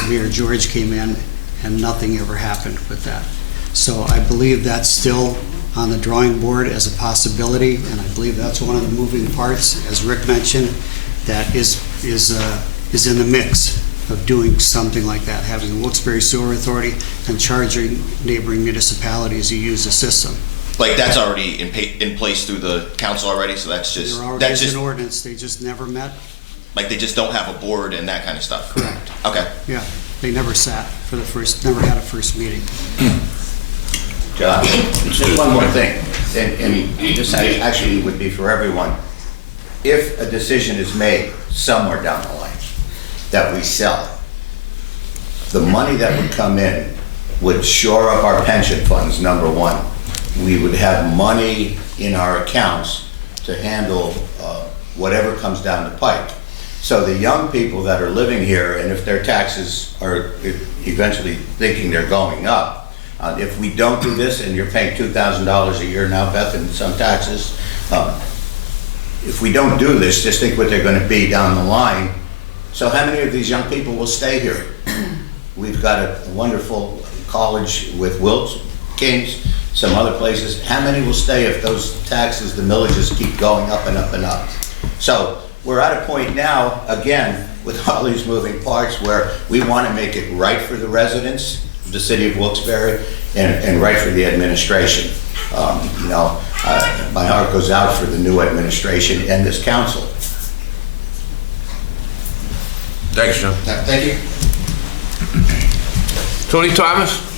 Mayor George came in, and nothing ever happened with that. So I believe that's still on the drawing board as a possibility, and I believe that's one of the moving parts, as Rick mentioned, that is in the mix of doing something like that, having a Wilkes-Barre Sewer Authority and charging neighboring municipalities who use the system. Like, that's already in place through the council already, so that's just... There already is an ordinance, they just never met. Like, they just don't have a board and that kind of stuff? Correct. Okay. Yeah, they never sat for never had a first meeting. John, just one more thing, and this actually would be for everyone. If a decision is made somewhere down the line that we sell, the money that would come in would shore up our pension funds, number one. We would have money in our accounts to handle whatever comes down the pike. So the young people that are living here, and if their taxes are eventually thinking they're going up, if we don't do this, and you're paying $2,000 a year now, Beth, in some taxes, if we don't do this, just think what they're going to be down the line. So how many of these young people will stay here? We've got a wonderful college with Wilkes, Kings, some other places. How many will stay if those taxes, the millages, keep going up and up and up? So we're at a point now, again, with all these moving parts, where we want to make it right for the residents of the city of Wilkes-Barre and right for the administration. You know, my heart goes out for the new administration and this council. Thanks, John. Thank you. Tony Thomas?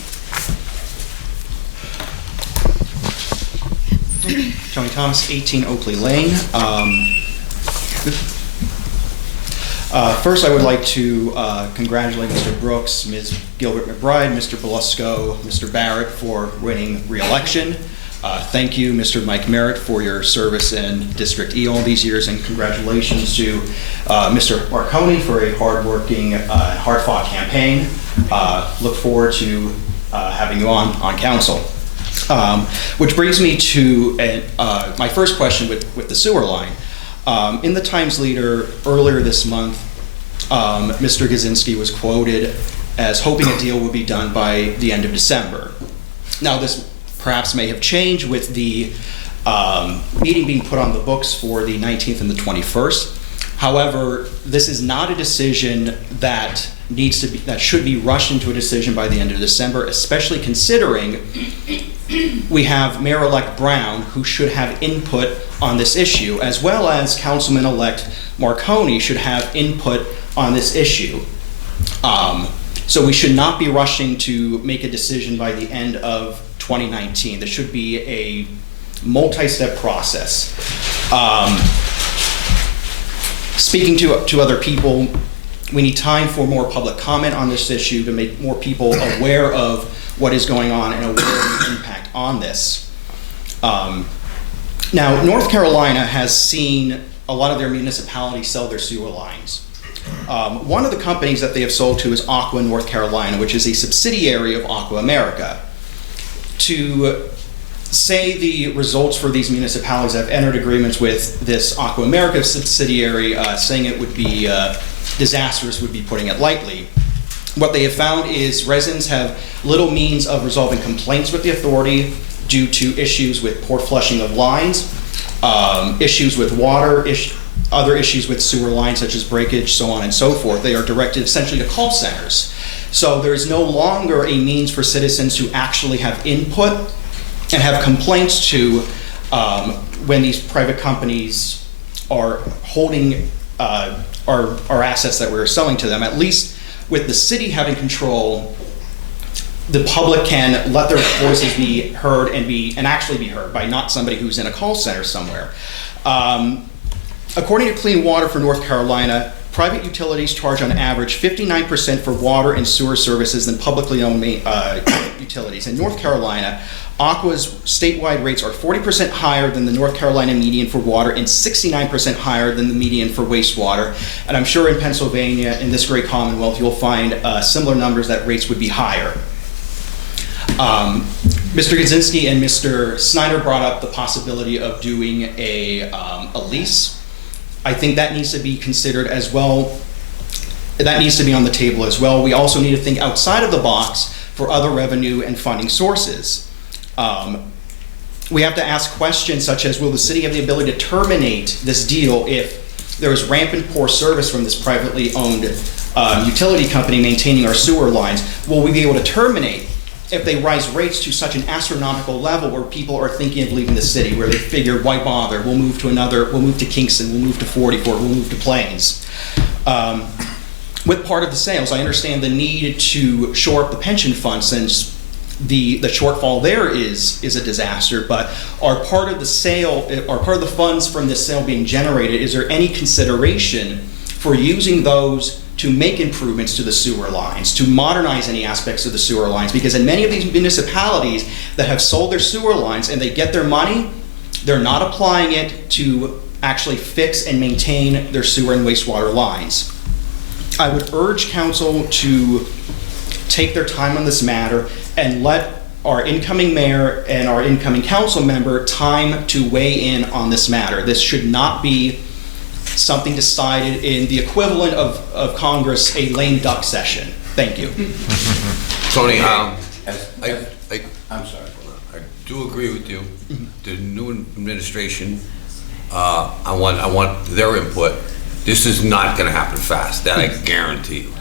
Tony Thomas, 18 Oakley Lane. First, I would like to congratulate Mr. Brooks, Ms. Gilbert-McBride, Mr. Belusco, Mr. Barrett for winning re-election. Thank you, Mr. Mike Merritt, for your service in District E all these years, and congratulations to Mr. Marconi for a hard-working, hard-fought campaign. Look forward to having you on council. Which brings me to my first question with the sewer line. In the Times Leader earlier this month, Mr. Gazinski was quoted as hoping a deal would be done by the end of December. Now, this perhaps may have changed with the meeting being put on the books for the 19th and the 21st. However, this is not a decision that should be rushed into a decision by the end of December, especially considering we have Mayor-elect Brown, who should have input on this issue, as well as Councilman-elect Marconi should have input on this issue. So we should not be rushing to make a decision by the end of 2019. This should be a multi-step process. Speaking to other people, we need time for more public comment on this issue to make more people aware of what is going on and aware of the impact on this. Now, North Carolina has seen a lot of their municipalities sell their sewer lines. One of the companies that they have sold to is Aqua North Carolina, which is a subsidiary of Aqua America. To say the results for these municipalities have entered agreements with this Aqua America subsidiary, saying it would be disastrous would be putting it lightly. What they have found is residents have little means of resolving complaints with the authority due to issues with poor flushing of lines, issues with water, other issues with sewer lines such as breakage, so on and so forth. They are directed essentially to call centers. So there is no longer a means for citizens to actually have input and have complaints to when these private companies are holding our assets that we're selling to them. At least with the city having control, the public can let their voices be heard and actually be heard by not somebody who's in a call center somewhere. According to Clean Water for North Carolina, private utilities charge on average 59% for water and sewer services than publicly owned utilities. In North Carolina, Aqua's statewide rates are 40% higher than the North Carolina median for water and 69% higher than the median for wastewater. And I'm sure in Pennsylvania, in this great Commonwealth, you'll find similar numbers that rates would be higher. Mr. Kaczynski and Mr. Snyder brought up the possibility of doing a lease. I think that needs to be considered as well. That needs to be on the table as well. We also need to think outside of the box for other revenue and funding sources. We have to ask questions such as, will the city have the ability to terminate this deal if there is rampant poor service from this privately owned utility company maintaining our sewer lines? Will we be able to terminate if they rise rates to such an astronomical level where people are thinking of leaving the city, where they figure, why bother? We'll move to Kingston, we'll move to 44, we'll move to Plains. With part of the sales, I understand the need to shore up the pension fund since the shortfall there is a disaster, but are part of the funds from this sale being generated, is there any consideration for using those to make improvements to the sewer lines, to modernize any aspects of the sewer lines? Because in many of these municipalities that have sold their sewer lines and they get their money, they're not applying it to actually fix and maintain their sewer and wastewater lines. I would urge council to take their time on this matter and let our incoming mayor and our incoming council member time to weigh in on this matter. This should not be something decided in the equivalent of Congress, a lame duck session. Thank you. Tony, I'm sorry. I do agree with you. The new administration, I want their input. This is not going to happen fast. That I guarantee you.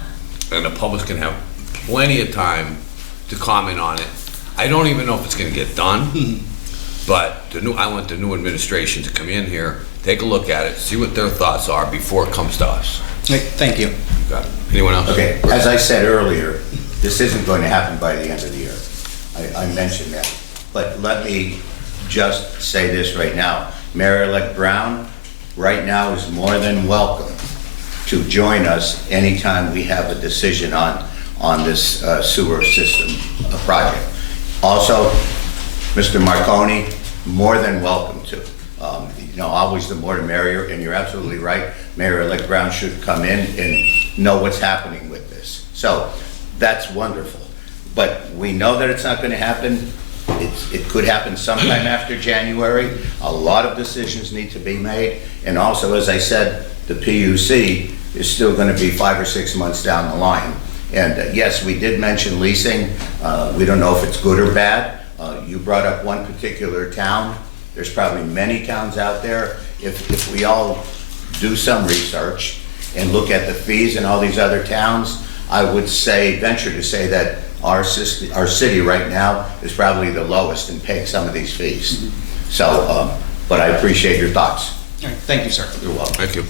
And the public's going to have plenty of time to comment on it. I don't even know if it's going to get done, but I want the new administration to come in here, take a look at it, see what their thoughts are before it comes to us. Thank you. Got it. Anyone else? Okay, as I said earlier, this isn't going to happen by the end of the year. I mentioned that. But let me just say this right now. Mayor-elect Brown right now is more than welcome to join us anytime we have a decision on this sewer system project. Also, Mr. Marconi, more than welcome to. Always the more the merrier, and you're absolutely right. Mayor-elect Brown should come in and know what's happening with this. So that's wonderful. But we know that it's not going to happen. It could happen sometime after January. A lot of decisions need to be made. And also, as I said, the PUC is still going to be 5 or 6 months down the line. And yes, we did mention leasing. We don't know if it's good or bad. You brought up one particular town There's probably many towns out there. If we all do some research and look at the fees in all these other towns, I would say, venture to say that our city right now is probably the lowest in paying some of these fees. So, but I appreciate your thoughts. All right, thank you, sir. You're welcome. Thank you.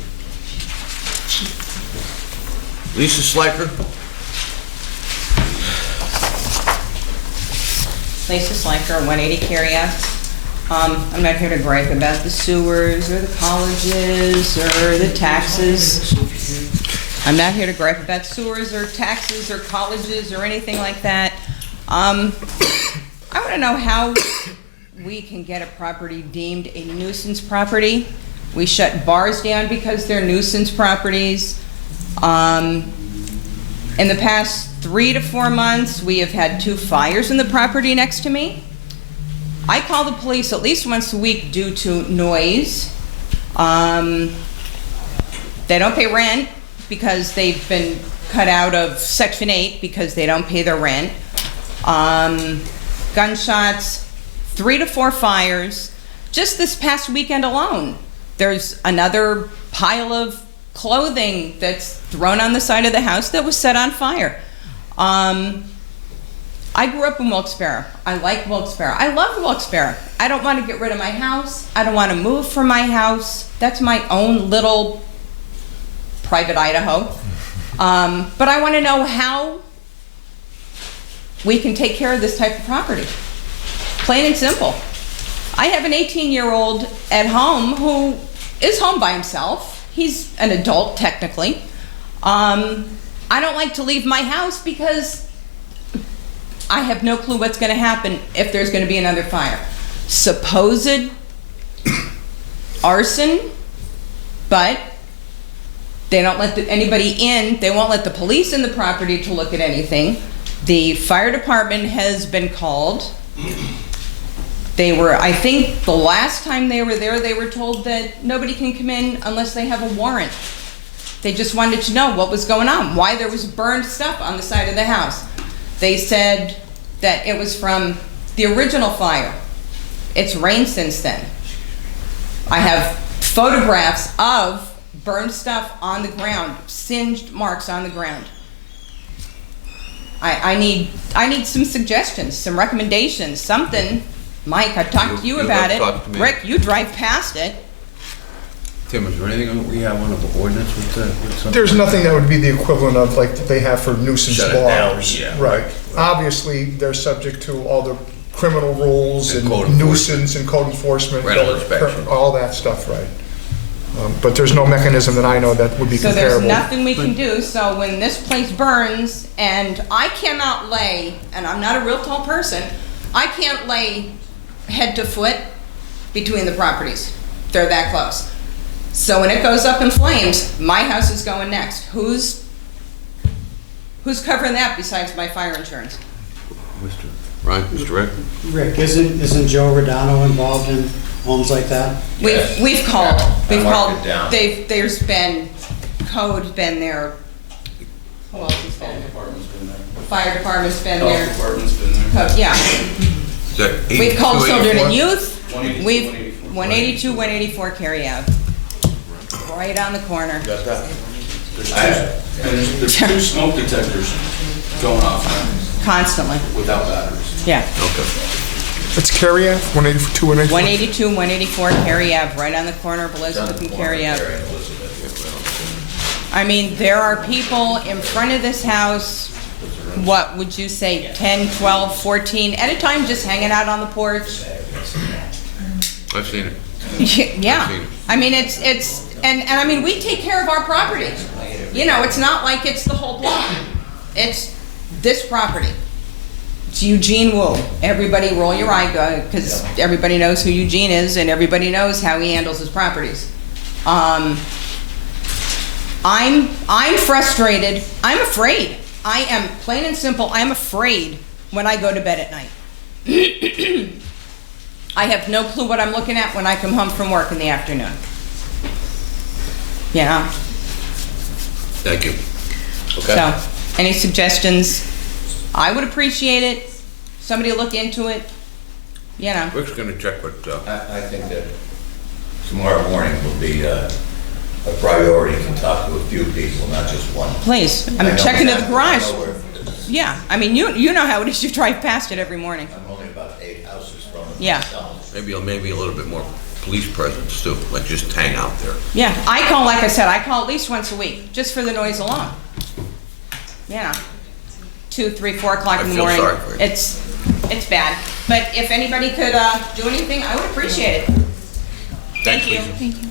Lisa Sliker? Lisa Sliker, 180 Cary Ave. I'm not here to gripe about the sewers or the colleges or the taxes. I'm not here to gripe about sewers or taxes or colleges or anything like that. I want to know how we can get a property deemed a nuisance property. We shut bars down because they're nuisance properties. In the past 3 to 4 months, we have had 2 fires in the property next to me. I call the police at least once a week due to noise. They don't pay rent because they've been cut out of Section 8 because they don't pay their rent. Gunshots, 3 to 4 fires. Just this past weekend alone, there's another pile of clothing that's thrown on the side of the house that was set on fire. I grew up in Wilkes-Barre. I like Wilkes-Barre. I love Wilkes-Barre. I don't want to get rid of my house. I don't want to move from my house. That's my own little private Idaho. But I want to know how we can take care of this type of property. Plain and simple. I have an 18-year-old at home who is home by himself. He's an adult, technically. I don't like to leave my house because I have no clue what's going to happen if there's going to be another fire. Supposed arson, but they don't let anybody in. They won't let the police in the property to look at anything. The fire department has been called. They were, I think the last time they were there, they were told that nobody can come in unless they have a warrant. They just wanted to know what was going on, why there was burned stuff on the side of the house. They said that it was from the original fire. It's rained since then. I have photographs of burned stuff on the ground, singed marks on the ground. I need some suggestions, some recommendations, something. Mike, I've talked to you about it. Rick, you drive past it. Tim, is there anything that we have on the ordinance with something? There's nothing that would be the equivalent of like that they have for nuisance Shut it down, laws. yeah. Right. Obviously, they're subject to all the criminal rules And and code enforcement. nuisance and code enforcement. Rental inspection. All that stuff, right. But there's no mechanism that I know that would be So comparable. there's nothing we can do, so when this place burns, and I cannot lay, and I'm not a real tall person, I can't lay head to foot between the properties. They're that close. So when it goes up in flames, my house is going next. Who's covering that besides my fire insurance? Mr. Rick? Rick, isn't Joe Rodano involved in homes like that? We've called. We've marked called. it down. There's been code been there. Who else has been there? Department's been there. Fire department's been Health there. department's been there. Code, yeah. Is that We've called 82, children 84? and youth. 182, We've 182, 184 Cary Ave. Right on the corner. Got that? There's 2 smoke detectors going off now Constantly. without batteries. Yeah. Okay. It's Cary Ave, 182, 184. 182, 184 Cary Ave, right on the corner of Elizabeth and Cary Ave. I mean, there are people in front of this house, what would you say, 10, 12, 14, at a time just hanging out on the porch. I've seen it. Yeah, I mean, and I mean, we take care of our property. You know, it's not like it's the whole block. It's this property. It's Eugene Wu. Everybody roll your eye, because everybody knows who Eugene is, and everybody knows how he handles his properties. I'm frustrated. I'm afraid. I am, plain and simple, I'm afraid when I go to bed at night. I have no clue what I'm looking at when I come home from work in the afternoon. You know? Thank you. Okay. So, any suggestions? I would appreciate it. Somebody look into it. you know. Rick's gonna check with, I think that tomorrow morning will be a priority to talk to a few people, not just one. Please, I I'm know checking to the exactly- garage. I know where- Yeah, I mean, you know how it is, you drive past it every morning. I'm only about 8 houses from it. Yeah. myself. maybe a little bit more police presence too, like just hang out there. Yeah, I call, like I said, I call at least once a week, just for the noise alone. You know, 2, 3, 4 o'clock in the I feel morning. sorry for you. It's bad. But if anybody could do anything, I would appreciate it. Thank you. Thank you.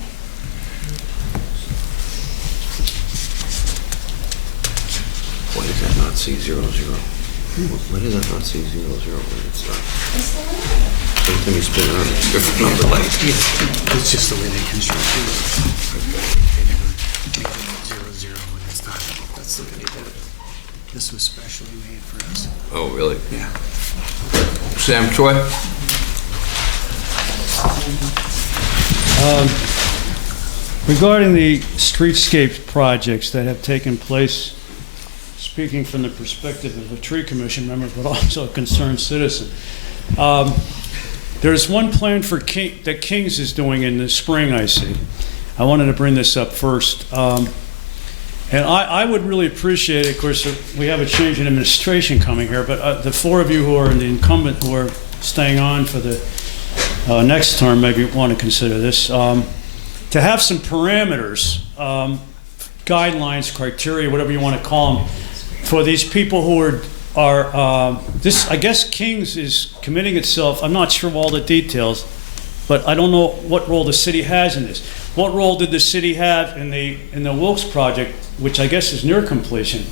Why does that not say 00? Why does that not say 00 when it's done? Every time you spin it on, it's a different number, like. It's just the way they construct it. They never make it 00 when it's not. That's the way they did it. This was specially made for us. Oh, really? Yeah. Sam Troy? Regarding the streetscape projects that have taken place, speaking from the perspective of a tree commission member, but also a concerned citizen, there's one plan for that King's is doing in the spring, I see. I wanted to bring this up first. And I would really appreciate it, of course, we have a change in administration coming here, but the 4 of you who are the incumbent who are staying on for the next term maybe want to consider this. To have some parameters, guidelines, criteria, whatever you want to call them, for these people who are this, I guess King's is committing itself, I'm not sure of all the details, but I don't know what role the city has in this. What role did the city have in the Wilkes project, which I guess is near completion?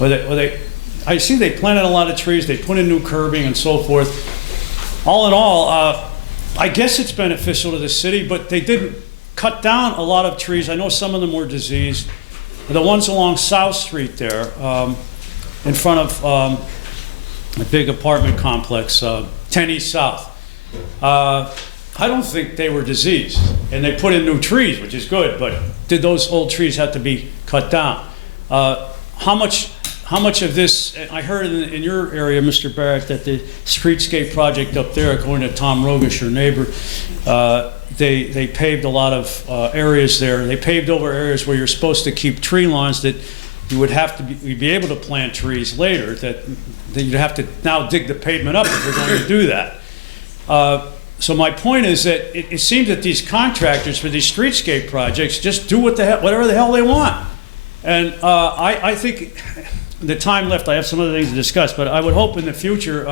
I see they planted a lot of trees, they put in new curbing and so forth. All in all, I guess it's beneficial to the city, but they didn't cut down a lot of trees. I know some of them were diseased. The ones along South Street there, in front of a big apartment complex, 10 East South. I don't think they were diseased. And they put in new trees, which is good, but did those old trees have to be cut down? How much of this, I heard in your area, Mr. Barrett, that the streetscape project up there, according to Tom Rogish, your neighbor, they paved a lot of areas there. They paved over areas where you're supposed to keep tree lawns that you would have to be able to plant trees later, that you'd have to now dig the pavement up if you're going to do that. So my point is that it seems that these contractors for these streetscape projects just do whatever the hell they want. And I think the time left, I have some other things to discuss, but I would hope in the future,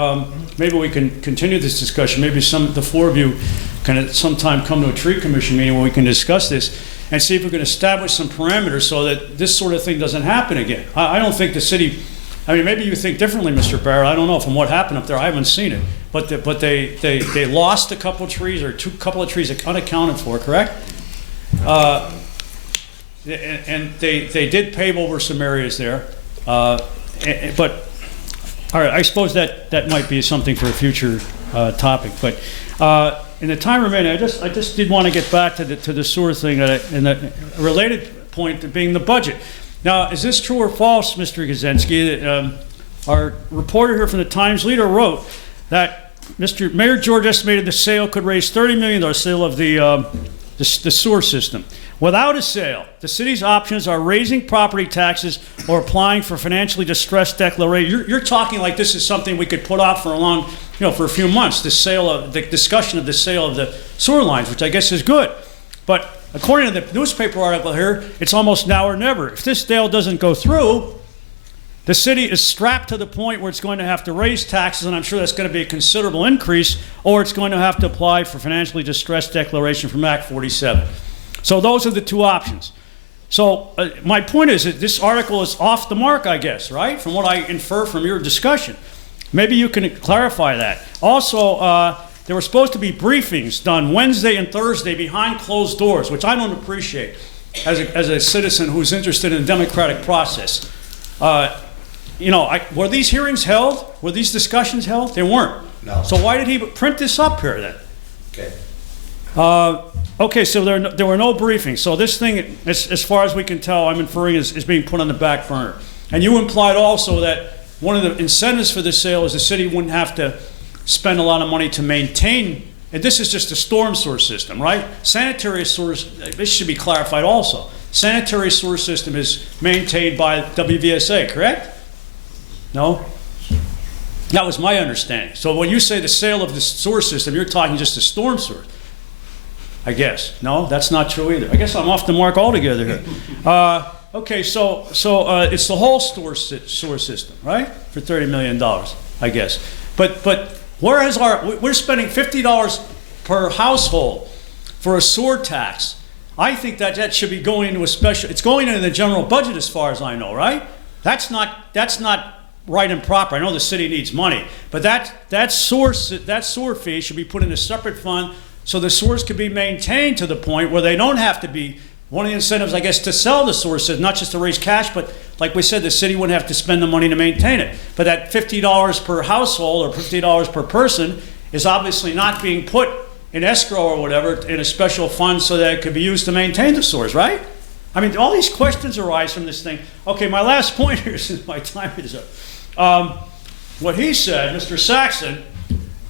maybe we can continue this discussion. Maybe the 4 of you can at some time come to a tree commission meeting where we can discuss this and see if we can establish some parameters so that this sort of thing doesn't happen again. I don't think the city, I mean, maybe you think differently, Mr. Barrett. I don't know from what happened up there. I haven't seen it. But they lost a couple of trees, or couple of trees unaccounted for, correct? And they did pave over some areas there. But, all right, I suppose that might be something for a future topic. But in the time remaining, I just did want to get back to the sewer thing, and the related point being the budget. Now, is this true or false, Mr. Gazensky? Our reporter here from the Times Leader wrote that Mayor George estimated the sale could raise $30 million sale of the sewer system. Without a sale, the city's options are raising property taxes or applying for financially distressed declaration. You're talking like this is something we could put off for for a few months, the discussion of the sale of the sewer lines, which I guess is good. But according to the newspaper article here, it's almost now or never. If this sale doesn't go through, the city is strapped to the point where it's going to have to raise taxes, and I'm sure that's going to be a considerable increase, or it's going to have to apply for financially distressed declaration from Act 47. So those are the 2 options. So my point is that this article is off the mark, I guess, right? From what I infer from your discussion. Maybe you can clarify that. Also, there were supposed to be briefings done Wednesday and Thursday behind closed doors, which I don't appreciate as a citizen who's interested in the democratic process. Were these hearings held? Were these discussions held? They weren't. No. So why did he print this up here then? Okay. Okay, so there were no briefings. So this thing, as far as we can tell, I'm inferring is being put on the back burner. And you implied also that one of the incentives for the sale is the city wouldn't have to spend a lot of money to maintain, and this is just a storm sewer system, right? Sanitary sewers, this should be clarified also. Sanitary sewer system is maintained by WVSA, correct? No? That was my understanding. So when you say the sale of the sewer system, you're talking just the storm sewer, I guess. No, that's not true either. I guess I'm off the mark altogether here. Okay, so it's the whole sewer system, right? For $30 million, I guess. But where is we're spending $50 per household for a sewer tax. I think that should be going into a special, it's going into the general budget as far as I know, right? That's not right and proper. I know the city needs money, but that sewer fee should be put in a separate fund so the sewers can be maintained to the point where they don't have to be, one of the incentives, I guess, to sell the sewer system, not just to raise cash, but like we said, the city wouldn't have to spend the money to maintain it. But that $50 per household or $50 per person is obviously not being put in escrow or whatever in a special fund so that it could be used to maintain the sewers, right? I mean, all these questions arise from this thing. Okay, my last point here, since my time is up. What he said, Mr. Saxon,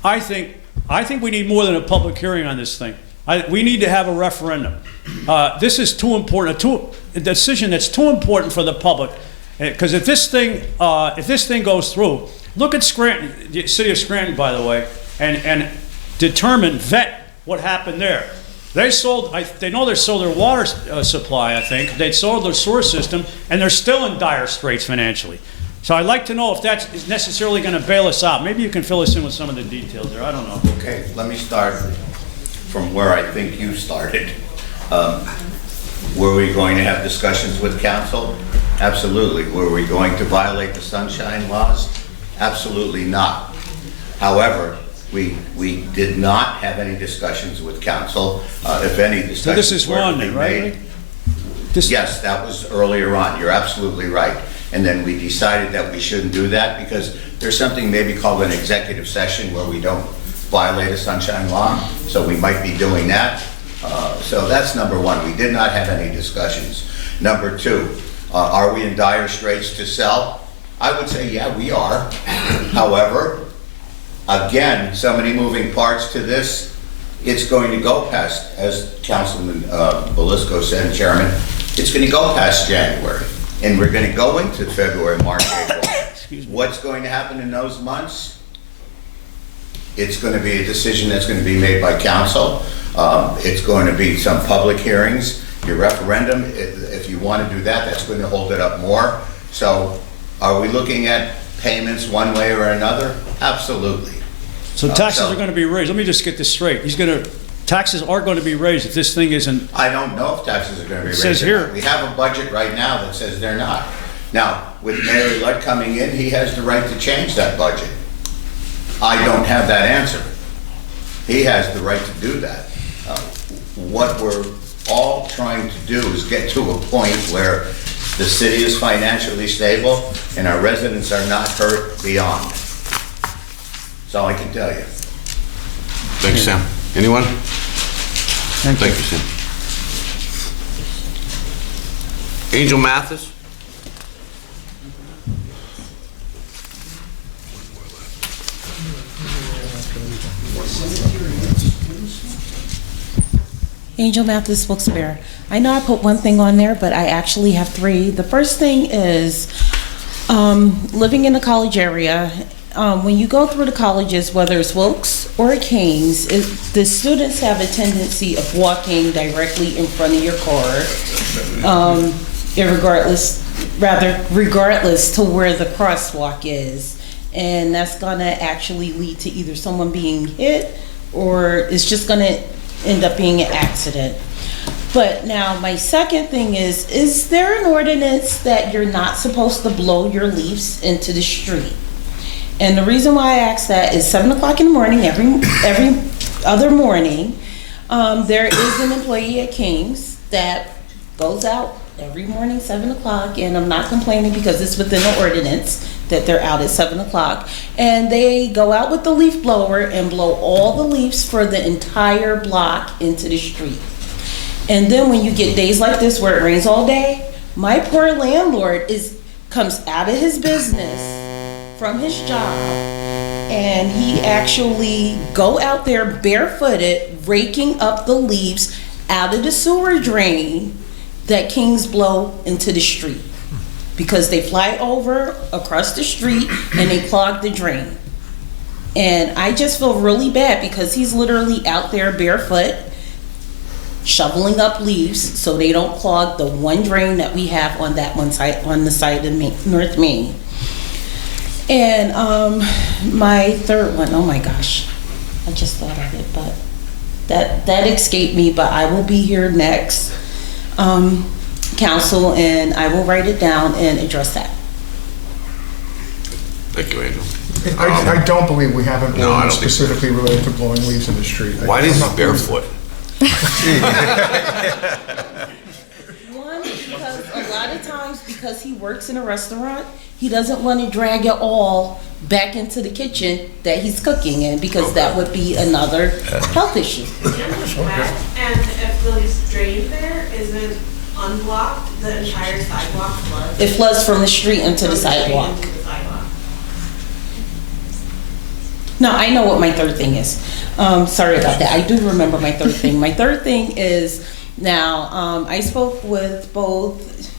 I think we need more than a public hearing on this thing. We need to have a referendum. This is too important, a decision that's too important for the public. Because if this thing goes through, look at Scranton, the city of Scranton, by the way, and vet what happened there. They know they sold their water supply, I think. They sold their sewer system, and they're still in dire straits financially. So I'd like to know if that is necessarily going to bail us out. Maybe you can fill us in with some of the details there. I don't know. Okay, let me start from where I think you started. Were we going to have discussions with council? Absolutely. Were we going to violate the sunshine laws? Absolutely not. However, we did not have any discussions with council. If any discussions so this is were one, to be right? made, yes, that was earlier on. You're absolutely right. And then we decided that we shouldn't do that because there's something maybe called an executive session where we don't violate a sunshine law. So we might be doing that. So that's number one. We did not have any discussions. Number two, are we in dire straits to sell? I would say, yeah, we are. However, again, so many moving parts to this, it's going to go past, as Councilman Belisco said, Chairman, it's going to go past January. And we're going to go into February, March, April. What's going to happen in those months? It's going to be a decision that's going to be made by council. It's going to be some public hearings. Your referendum, if you want to do that, that's going to hold it up more. So are we looking at payments one way or another? Absolutely. So taxes are going to be raised. Let me just get this straight. Taxes are going to be raised if this thing isn't. I don't know if taxes are going to be raised. It says here. We have a budget right now that says they're not. Now, with Mayor Lutt coming in, he has the right to change that budget. I don't have that answer. He has the right to do that. What we're all trying to do is get to a point where the city is financially stable and our residents are not hurt beyond. That's all I can tell you. Thanks, Sam. Anyone? Thank you, Sam. Angel Mathis? Angel Mathis, Wilkes-Barre. I know I put one thing on there, but I actually have three. The first thing is living in the college area. When you go through the colleges, whether it's Wilkes or King's, the students have a tendency of walking directly in front of your car, regardless to where the crosswalk is. And that's gonna actually lead to either someone being hit or it's just gonna end up being an accident. But now my second thing is there an ordinance that you're not supposed to blow your leaves into the street? And the reason why I ask that is 7 o'clock in the morning, every other morning, there is an employee at King's that goes out every morning, 7 o'clock, and I'm not complaining because it's within the ordinance that they're out at 7 o'clock. And they go out with the leaf blower and blow all the leaves for the entire block into the street. And then when you get days like this where it rains all day, my poor landlord comes out of his business from his job and he actually go out there barefooted, raking up the leaves out of the sewer drain that kings blow into the street, because they fly over across the street and they clog the drain. And I just feel really bad because he's literally out there barefoot, shoveling up leaves so they don't clog the one drain that we have on that one side, on the side of North Main. And my third one, oh my gosh, I just thought of it, but that escaped me, but I will be here next council and I will write it down and address that. Thank you, Angel. I don't believe we have an No, I ordinance don't think so. specifically related to blowing leaves in the street. Why is he barefoot? One, because a lot of times, because he works in a restaurant, he doesn't want to drag it all back into the kitchen that he's cooking in, because that would be another health issue. And if the drain there isn't unblocked, the entire sidewalk floods. It floods from the street into the sidewalk. No, I know what my third thing is. Sorry about that. I do remember my third thing. My third thing is, now, I spoke with both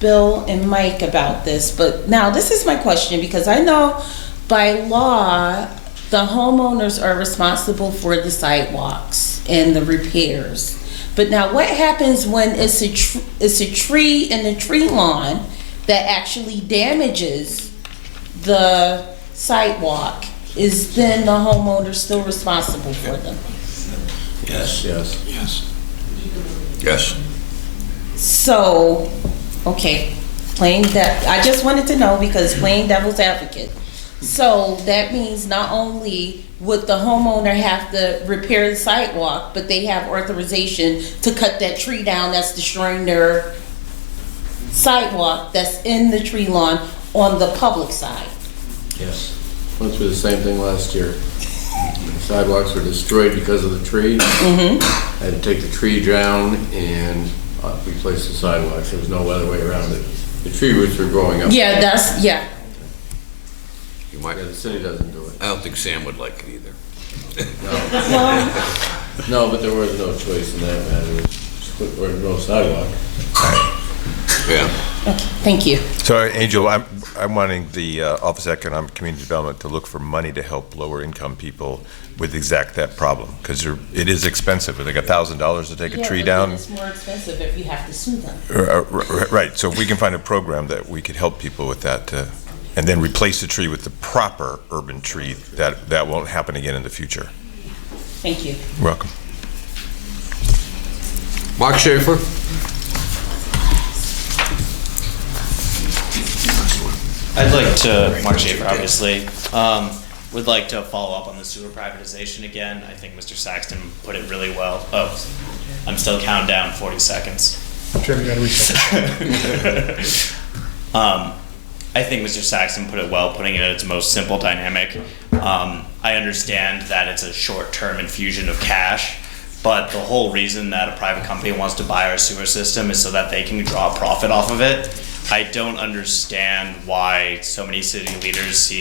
Bill and Mike about this, but now this is my question, because I know by law, the homeowners are responsible for the sidewalks and the repairs. But now what happens when it's a tree in the tree lawn that actually damages the sidewalk? Is then the homeowner still responsible for them? Yes. Yes. Yes. Yes. So, okay, I just wanted to know, because playing devil's advocate. So that means not only would the homeowner have to repair the sidewalk, but they have authorization to cut that tree down that's destroying their sidewalk that's in the tree lawn on the public side. Yes. Went through the same thing last year. The sidewalks were destroyed because of the tree. I had to take the tree down and replace the sidewalks. There was no other way around it. The tree roots were growing up. Yeah, yeah. You might. Yeah, the city doesn't do it. I don't think Sam would like it either. No, but there was no choice in that matter. There was no sidewalk. Yeah. Okay, thank you. So, Angel, I'm wanting the Office of Economic Community Development to look for money to help lower income people with that problem, because it is expensive. It's like $1,000 to take a tree down. It's more expensive if you have to sue them. Right. So if we can find a program that we could help people with that, and then replace the tree with the proper urban tree, that won't happen again in the future. Thank you. You're welcome. Mark Schaefer. I'd like to, Mark Schaefer, obviously, would like to follow up on the sewer privatization again. I think Mr. Saxton put it really well. Oh, I'm still counting down 40 seconds. Jim, you gotta reset. I think Mr. Saxton put it well, putting it in its most simple dynamic. I understand that it's a short-term infusion of cash, but the whole reason that a private company wants to buy our sewer system is so that they can draw a profit off of it. I don't understand why so many city leaders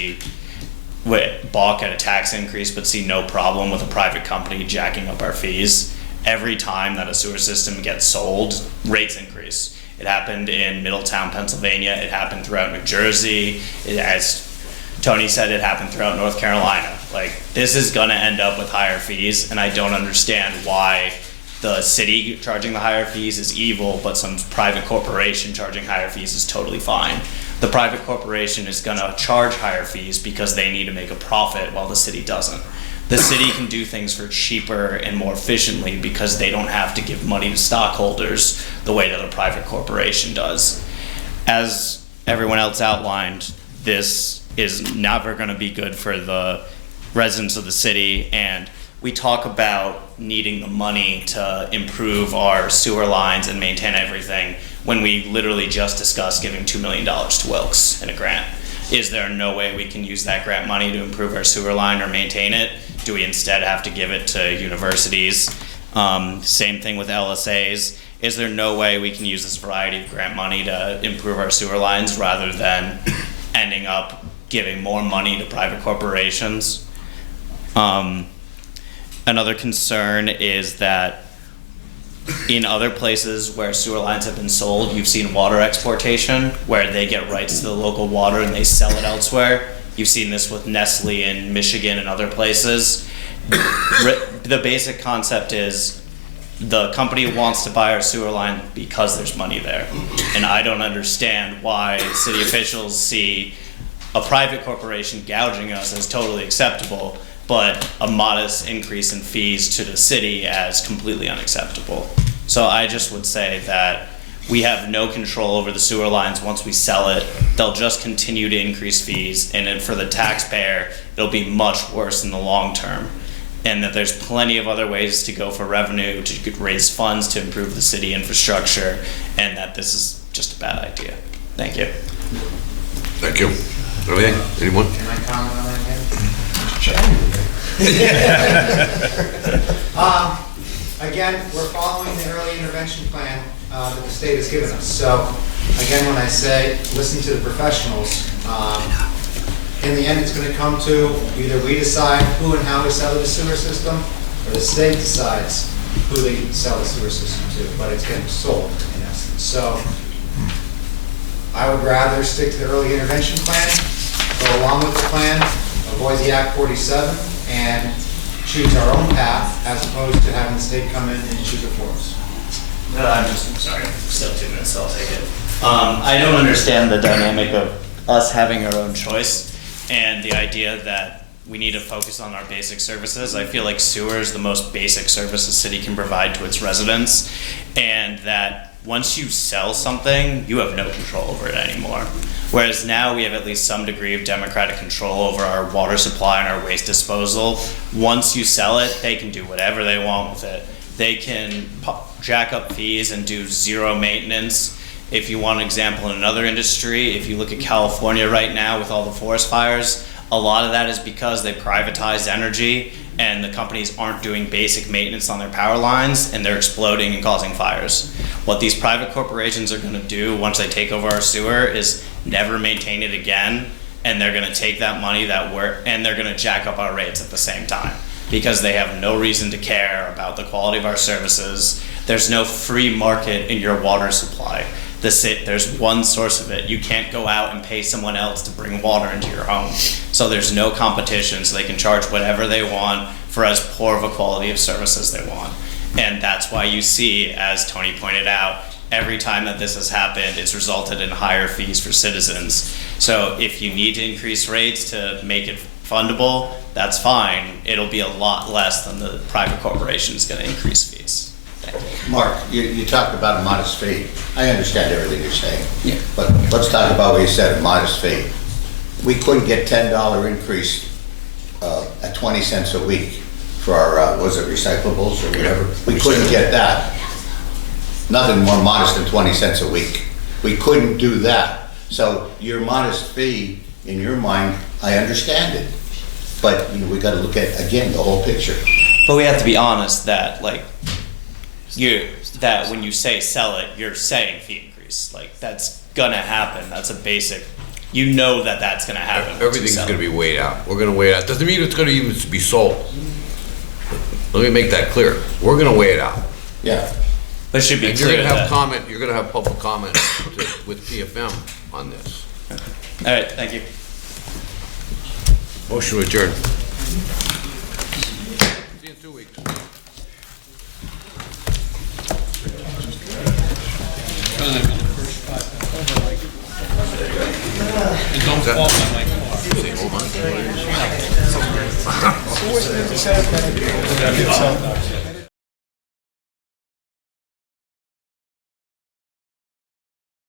balk at a tax increase but see no problem with a private company jacking up our fees. Every time that a sewer system gets sold, rates increase. It happened in Middletown, Pennsylvania. It happened throughout New Jersey. As Tony said, it happened throughout North Carolina. Like, this is gonna end up with higher fees, and I don't understand why the city charging the higher fees is evil, but some private corporation charging higher fees is totally fine. The private corporation is gonna charge higher fees because they need to make a profit while the city doesn't. The city can do things for cheaper and more efficiently because they don't have to give money to stockholders the way that a private corporation does. As everyone else outlined, this is never gonna be good for the residents of the city, and we talk about needing the money to improve our sewer lines and maintain everything when we literally just discussed giving $2 million to Wilkes in a grant. Is there no way we can use that grant money to improve our sewer line or maintain it? Do we instead have to give it to universities? Same thing with LSAs. Is there no way we can use this variety of grant money to improve our sewer lines rather than ending up giving more money to private corporations. Another concern is that in other places where sewer lines have been sold, you've seen water exportation, where they get rights to the local water and they sell it elsewhere. You've seen this with Nestle in Michigan and other places. The basic concept is the company wants to buy our sewer line because there's money there. And I don't understand why city officials see a private corporation gouging us as totally acceptable, but a modest increase in fees to the city as completely unacceptable. So I just would say that we have no control over the sewer lines. Once we sell it, they'll just continue to increase fees, and then for the taxpayer, it'll be much worse in the long term. And that there's plenty of other ways to go for revenue, to raise funds to improve the city infrastructure, and that this is just a bad idea. Thank you. Thank you. Everything? Anyone? Can I comment on that again? Again, we're following the early intervention plan that the state has given us. So, again, when I say listen to the professionals, in the end, it's going to come to either we decide who and how we sell the sewer system, or the state decides who they sell the sewer system to, but it's getting sold, in essence. So I would rather stick to the early intervention plan, go along with the plan, avoid the Act 47, and choose our own path, as opposed to having the state come in and choose it for us. I'm sorry, still 2 minutes, so I'll take it. I don't understand the dynamic of us having our own choice. And the idea that we need to focus on our basic services. I feel like sewer is the most basic service the city can provide to its residents, and that once you sell something, you have no control over it anymore. Whereas now we have at least some degree of democratic control over our water supply and our waste disposal. Once you sell it, they can do whatever they want with it. They can jack up fees and do zero maintenance. If you want an example in another industry, if you look at California right now with all the forest fires, a lot of that is because they privatized energy and the companies aren't doing basic maintenance on their power lines, and they're exploding and causing fires. What these private corporations are going to do once they take over our sewer is never maintain it again, and they're going to take that money and they're going to jack up our rates at the same time, because they have no reason to care about the quality of our services. There's no free market in your water supply. There's one source of it. You can't go out and pay someone else to bring water into your home. So there's no competition, so they can charge whatever they want for as poor of a quality of service as they want. And that's why you see, as Tony pointed out, every time that this has happened, it's resulted in higher fees for citizens. So if you need to increase rates to make it fundable, that's fine. It'll be a lot less than the private corporation is going to increase fees. Mark, you talked about a modest fee. I understand everything you're saying. Yeah. But let's talk about what you said, a modest fee. We couldn't get $10 increase at 20 cents a week for our, was it recyclables or whatever? We couldn't get that. Nothing more modest than 20 cents a week. We couldn't do that. So your modest fee, in your mind, I understand it. But we got to look at, again, the whole picture. But we have to be honest that, like, that when you say sell it, you're saying fee increase. Like, that's gonna happen. That's a basic, that's gonna happen. Everything's gonna be weighed out. We're gonna weigh it out. Doesn't mean it's gonna even be sold. Let me make that clear. We're gonna weigh it out. Yeah. But it should be clear. You're gonna have public comment with PFM on this. All right, thank you. Motion to adjourn. See you in 2 weeks. And don't fall on my car. Hold on.